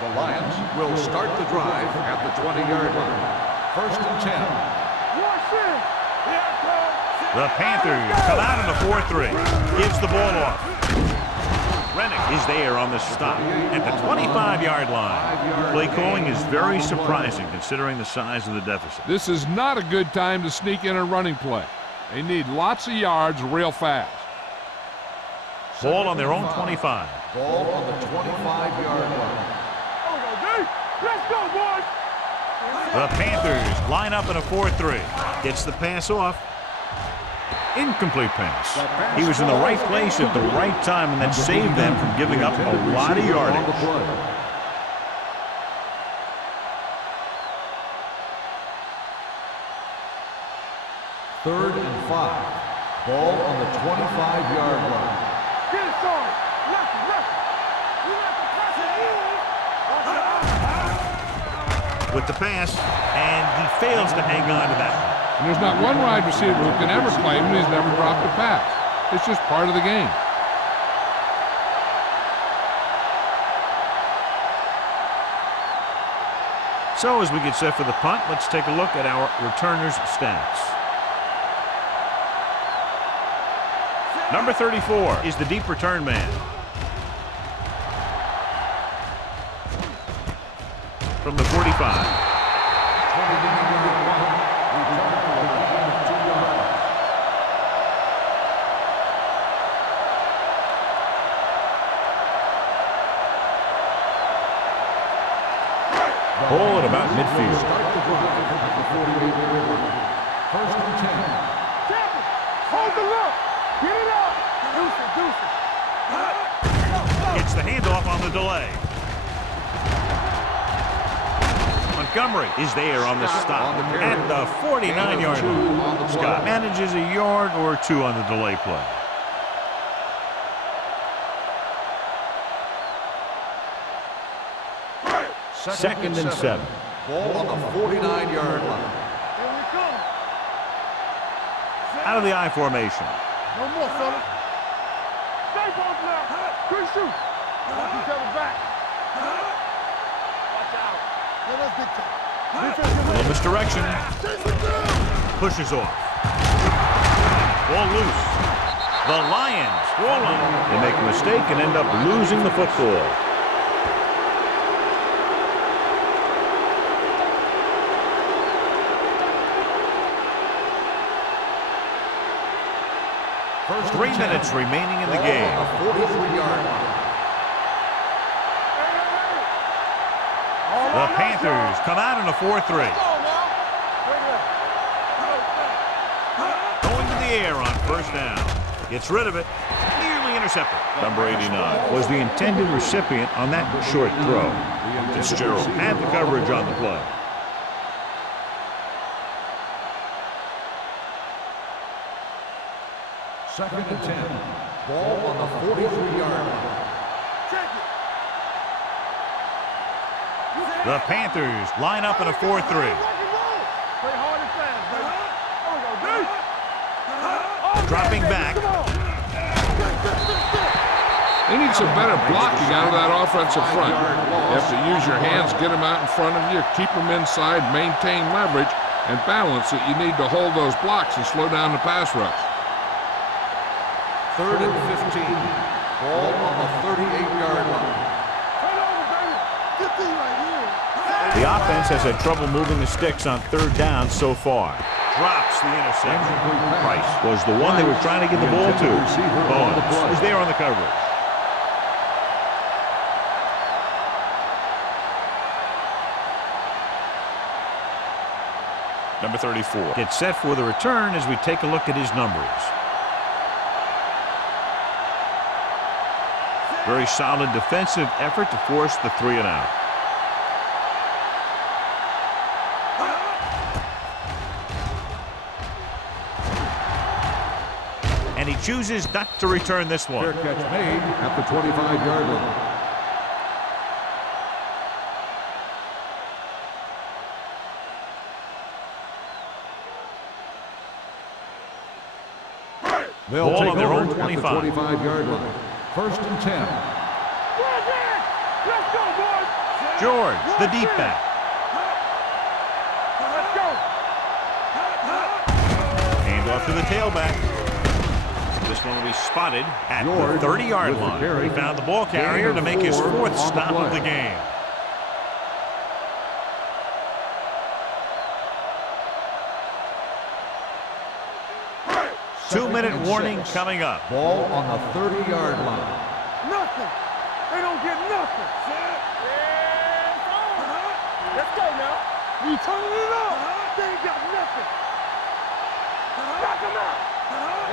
The Lions will start the drive at the 20-yard line. 1st and 10. The Panthers come out in a 4-3. Gives the ball off. Rennick is there on the stop at the 25-yard line. Play calling is very surprising considering the size of the deficit. This is not a good time to sneak in a running play. They need lots of yards real fast. Ball on their own 25. Ball on the 25-yard line. Let's go, boys! The Panthers line up in a 4-3. Gets the pass off. Incomplete pass. He was in the right place at the right time, and that saved them from giving up a lot of yardage. 3rd and 5. Ball on the 25-yard line. Get it, Sarge! Left. You left the press it. With the pass, and he fails to hang on to that. And there's not one wide receiver who can ever claim he's never dropped a pass. It's just part of the game. So as we get set for the punt, let's take a look at our returners' stats. Number 34 is the deep return man. From the 45. Ball at about midfield. First and 10. Hold the look! Get it up! Deuce it. Gets the handoff on the delay. Montgomery is there on the stop at the 49-yard line. Scott manages a yard or two on the delay play. Second and 7. Ball on the 49-yard line. Here we come. Out of the I formation. No more, fella. Stay both now. Good shoot. Watch each other back. Watch out. Let us get to A little misdirection. Pushes off. Ball loose. The Lions roll on. They make a mistake and end up losing the football. First 3 minutes remaining in the game. On the 43-yard line. The Panthers come out in a 4-3. Going to the air on first down. Gets rid of it. Nearly intercepted. Number 89 was the intended recipient on that short throw. Fitzgerald had the coverage on the play. Second and 10. Ball on the 43-yard line. The Panthers line up in a 4-3. Play hard and fast, baby. Dropping back. They need some better blocking out of that offensive front. You have to use your hands, get them out in front of you, keep them inside, maintain leverage, and balance that you need to hold those blocks and slow down the pass rush. 3rd and 15. Ball on the 38-yard line. Get these right here. The offense has had trouble moving the sticks on third down so far. drops the interception. Price was the one they were trying to get the ball to. Bowens was there on the coverage. Number 34 gets set for the return as we take a look at his numbers. Very solid defensive effort to force the 3 and out. And he chooses not to return this one. Fair catch made at the 25-yard line. They'll Ball take on their over own at the 25-yard line. 1st and 10. Let's go, boys. George, the deep back. Let's go. Hand off to the tailback. This one will be spotted at George the 30-yard with the line. carry. He found the ball carrier to make his 4th on the stop of play. the game. Two-minute warning coming up. Ball on the 30-yard line. Nothing. They don't get nothing. Let's go now. We turning it up. They ain't got nothing. Knock them out.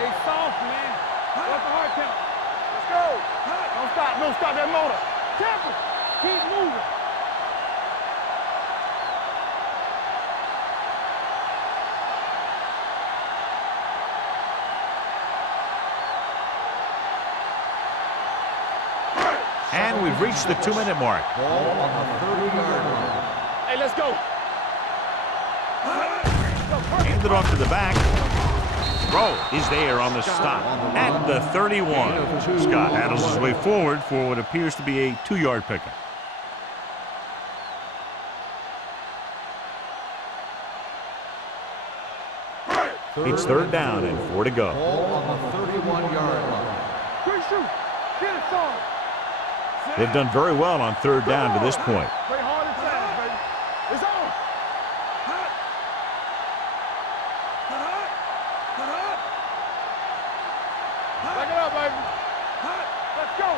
They soft, man. What's the hard count? Let's go. Don't stop. Don't stop that motor. Temple. Keep moving. And we've reached the 2-minute mark. Ball on the 30-yard line. Hey, let's go. Hand it off to the back. Throw is there on the stop at the 31. Scott paddles his way forward for what appears to be a 2-yard pickup. It's 3rd down and 4 to go. Ball on the 31-yard line. Quick shoot. Get it, son. They've done very well on 3rd down to this point. Play hard and fast, baby. It's on. Back it up, baby. Let's go.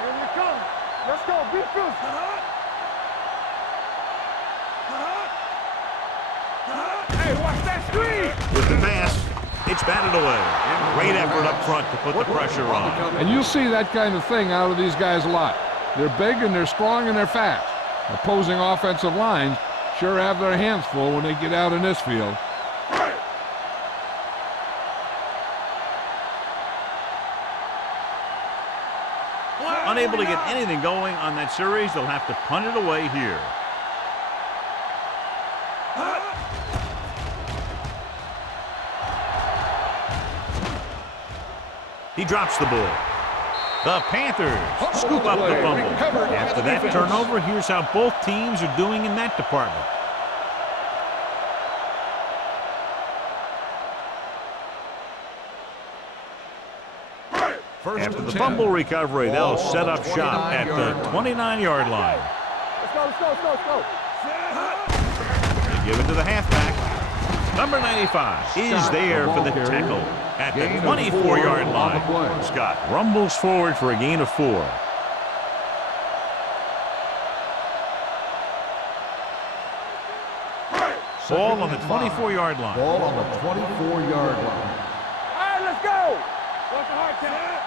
Here we come. Let's go. Be fierce. Hey, watch that screen. With the pass, it's batted away. Great effort up front to put the pressure on. And you'll see that kind of thing out of these guys a lot. They're big and they're strong and they're fast. Opposing offensive lines sure have their hands full when they get out in this field. Unable to get anything going on that series, they'll have to punt it away here. He drops the ball. The Panthers scoop up the fumble. After that turnover, here's how both teams are doing in that department. After the fumble recovery, they'll set up shop at the 29-yard line. Let's go, let's go, let's go, let's go. They give it to the halfback. Number 95 is there for the tackle at the 24-yard line. Scott rumbles forward for a gain of 4. Ball on the 24-yard line. Ball on the 24-yard line. All right, let's go. Watch the hard count.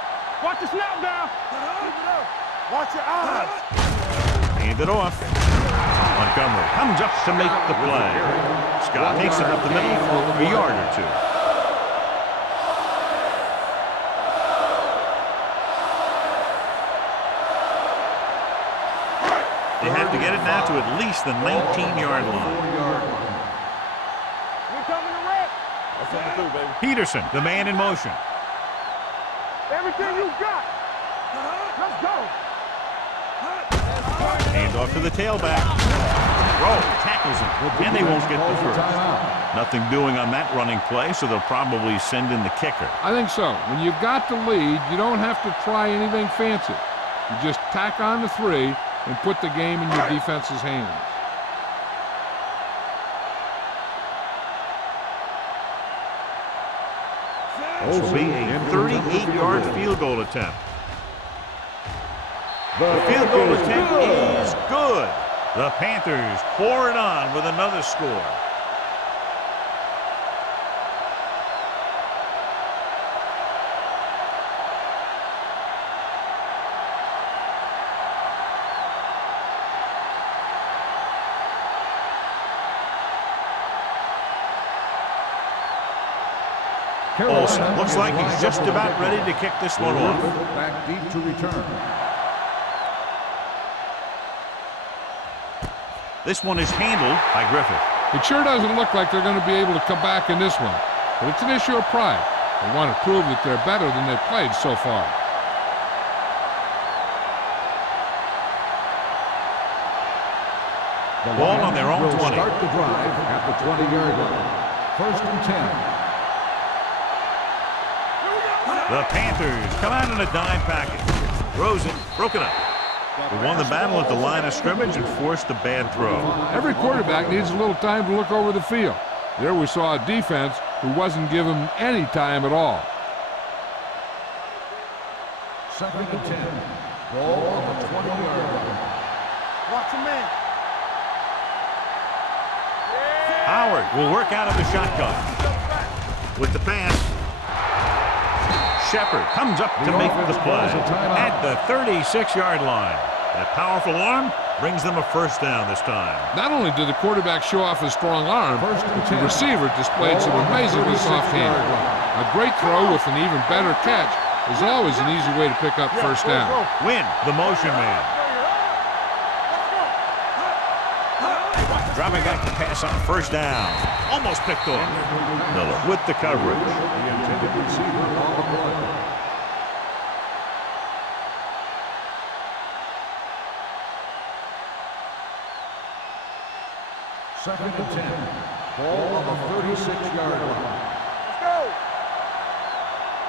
Watch the snap down. Keep it up. Watch your eyes. Hand it off. Montgomery comes up to make the play. Scott takes it up the middle for a yard or 2. They have to get it now to at least the 19-yard line. We coming to wreck. That's what we do, baby. Peterson, the man in motion. Everything you got. Let's go. Hand off to the tailback. Rowe tackles him, and they won't get the first. Nothing doing on that running play, so they'll probably send in the kicker. I think so. When you've got the lead, you don't have to try anything fancy. You just tack on the 3 and put the game in your defense's hands. This will be a 38-yard field goal attempt. The field goal attempt is good. The Panthers pour it on with another score. Olsen looks like he's just about ready to kick this one off. Back deep to return. This one is handled by Griffith. It sure doesn't look like they're going to be able to come back in this one, but it's an issue of pride. They want to prove that they're better than they've played so far. The Ball on their own will 20. Start the drive at the 20-yard line. 1st and 10. The Panthers come out in a dime package. Throws it, broken up. They won the battle at the line of scrimmage and forced a bad throw. Every quarterback needs a little time to look over the field. There we saw a defense who wasn't given any time at all. 2nd and 10. Ball on the 20-yard line. Watch him in. Howard will work out of the shotgun. With the pass. Shepard comes up to make the play at the 36-yard line. That powerful arm brings them a first down this time. Not only did the quarterback show off his strong arm, the receiver displayed some amazingly soft hands. A great throw with an even better catch is always an easy way to pick up first down. Win, the motion man. Dropping back to pass on first down. Almost picked off. Miller with the coverage. The intended receiver on the play. Second and 10. Ball on the 36-yard line. Let's go.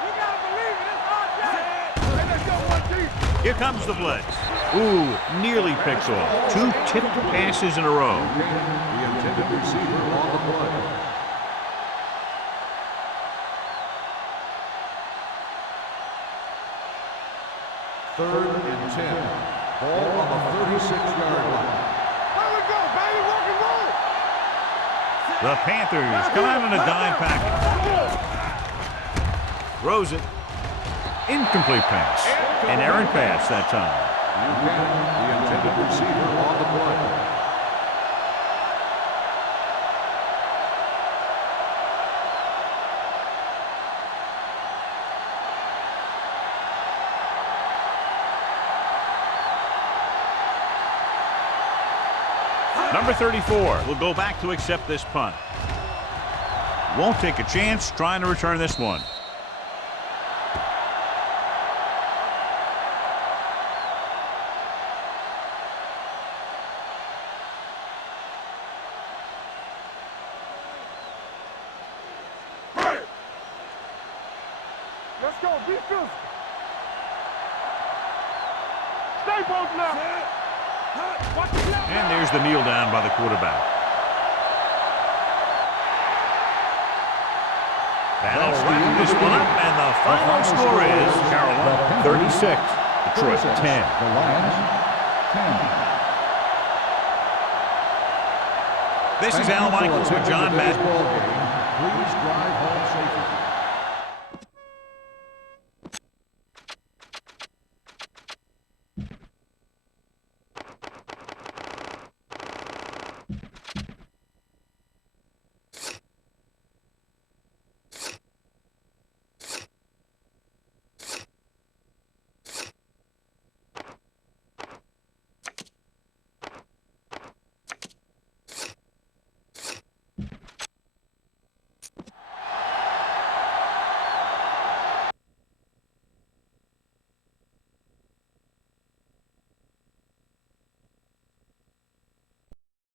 You gotta believe it. It's our job. Hey, let's go, one deep. Here comes the blitz. Ooh, nearly picked off. 2 tipped passes in a row. The intended receiver on the play. Third and 10. Ball on the 36-yard line. There we go, baby. Rock and roll. The Panthers come out in a dime package. Throws it. Incomplete pass. An errant pass that time. The intended receiver on the play. Number 34 will go back to accept this punt. Won't take a chance trying to return this one. Let's go. Be physical. Stay both now. Watch the left. And there's the kneel down by the quarterback. That'll wrap this one up, and the final score is Carolina 36, Detroit 10. The Lions 10. This is Al Michaels with John Madden. Please drive home safely.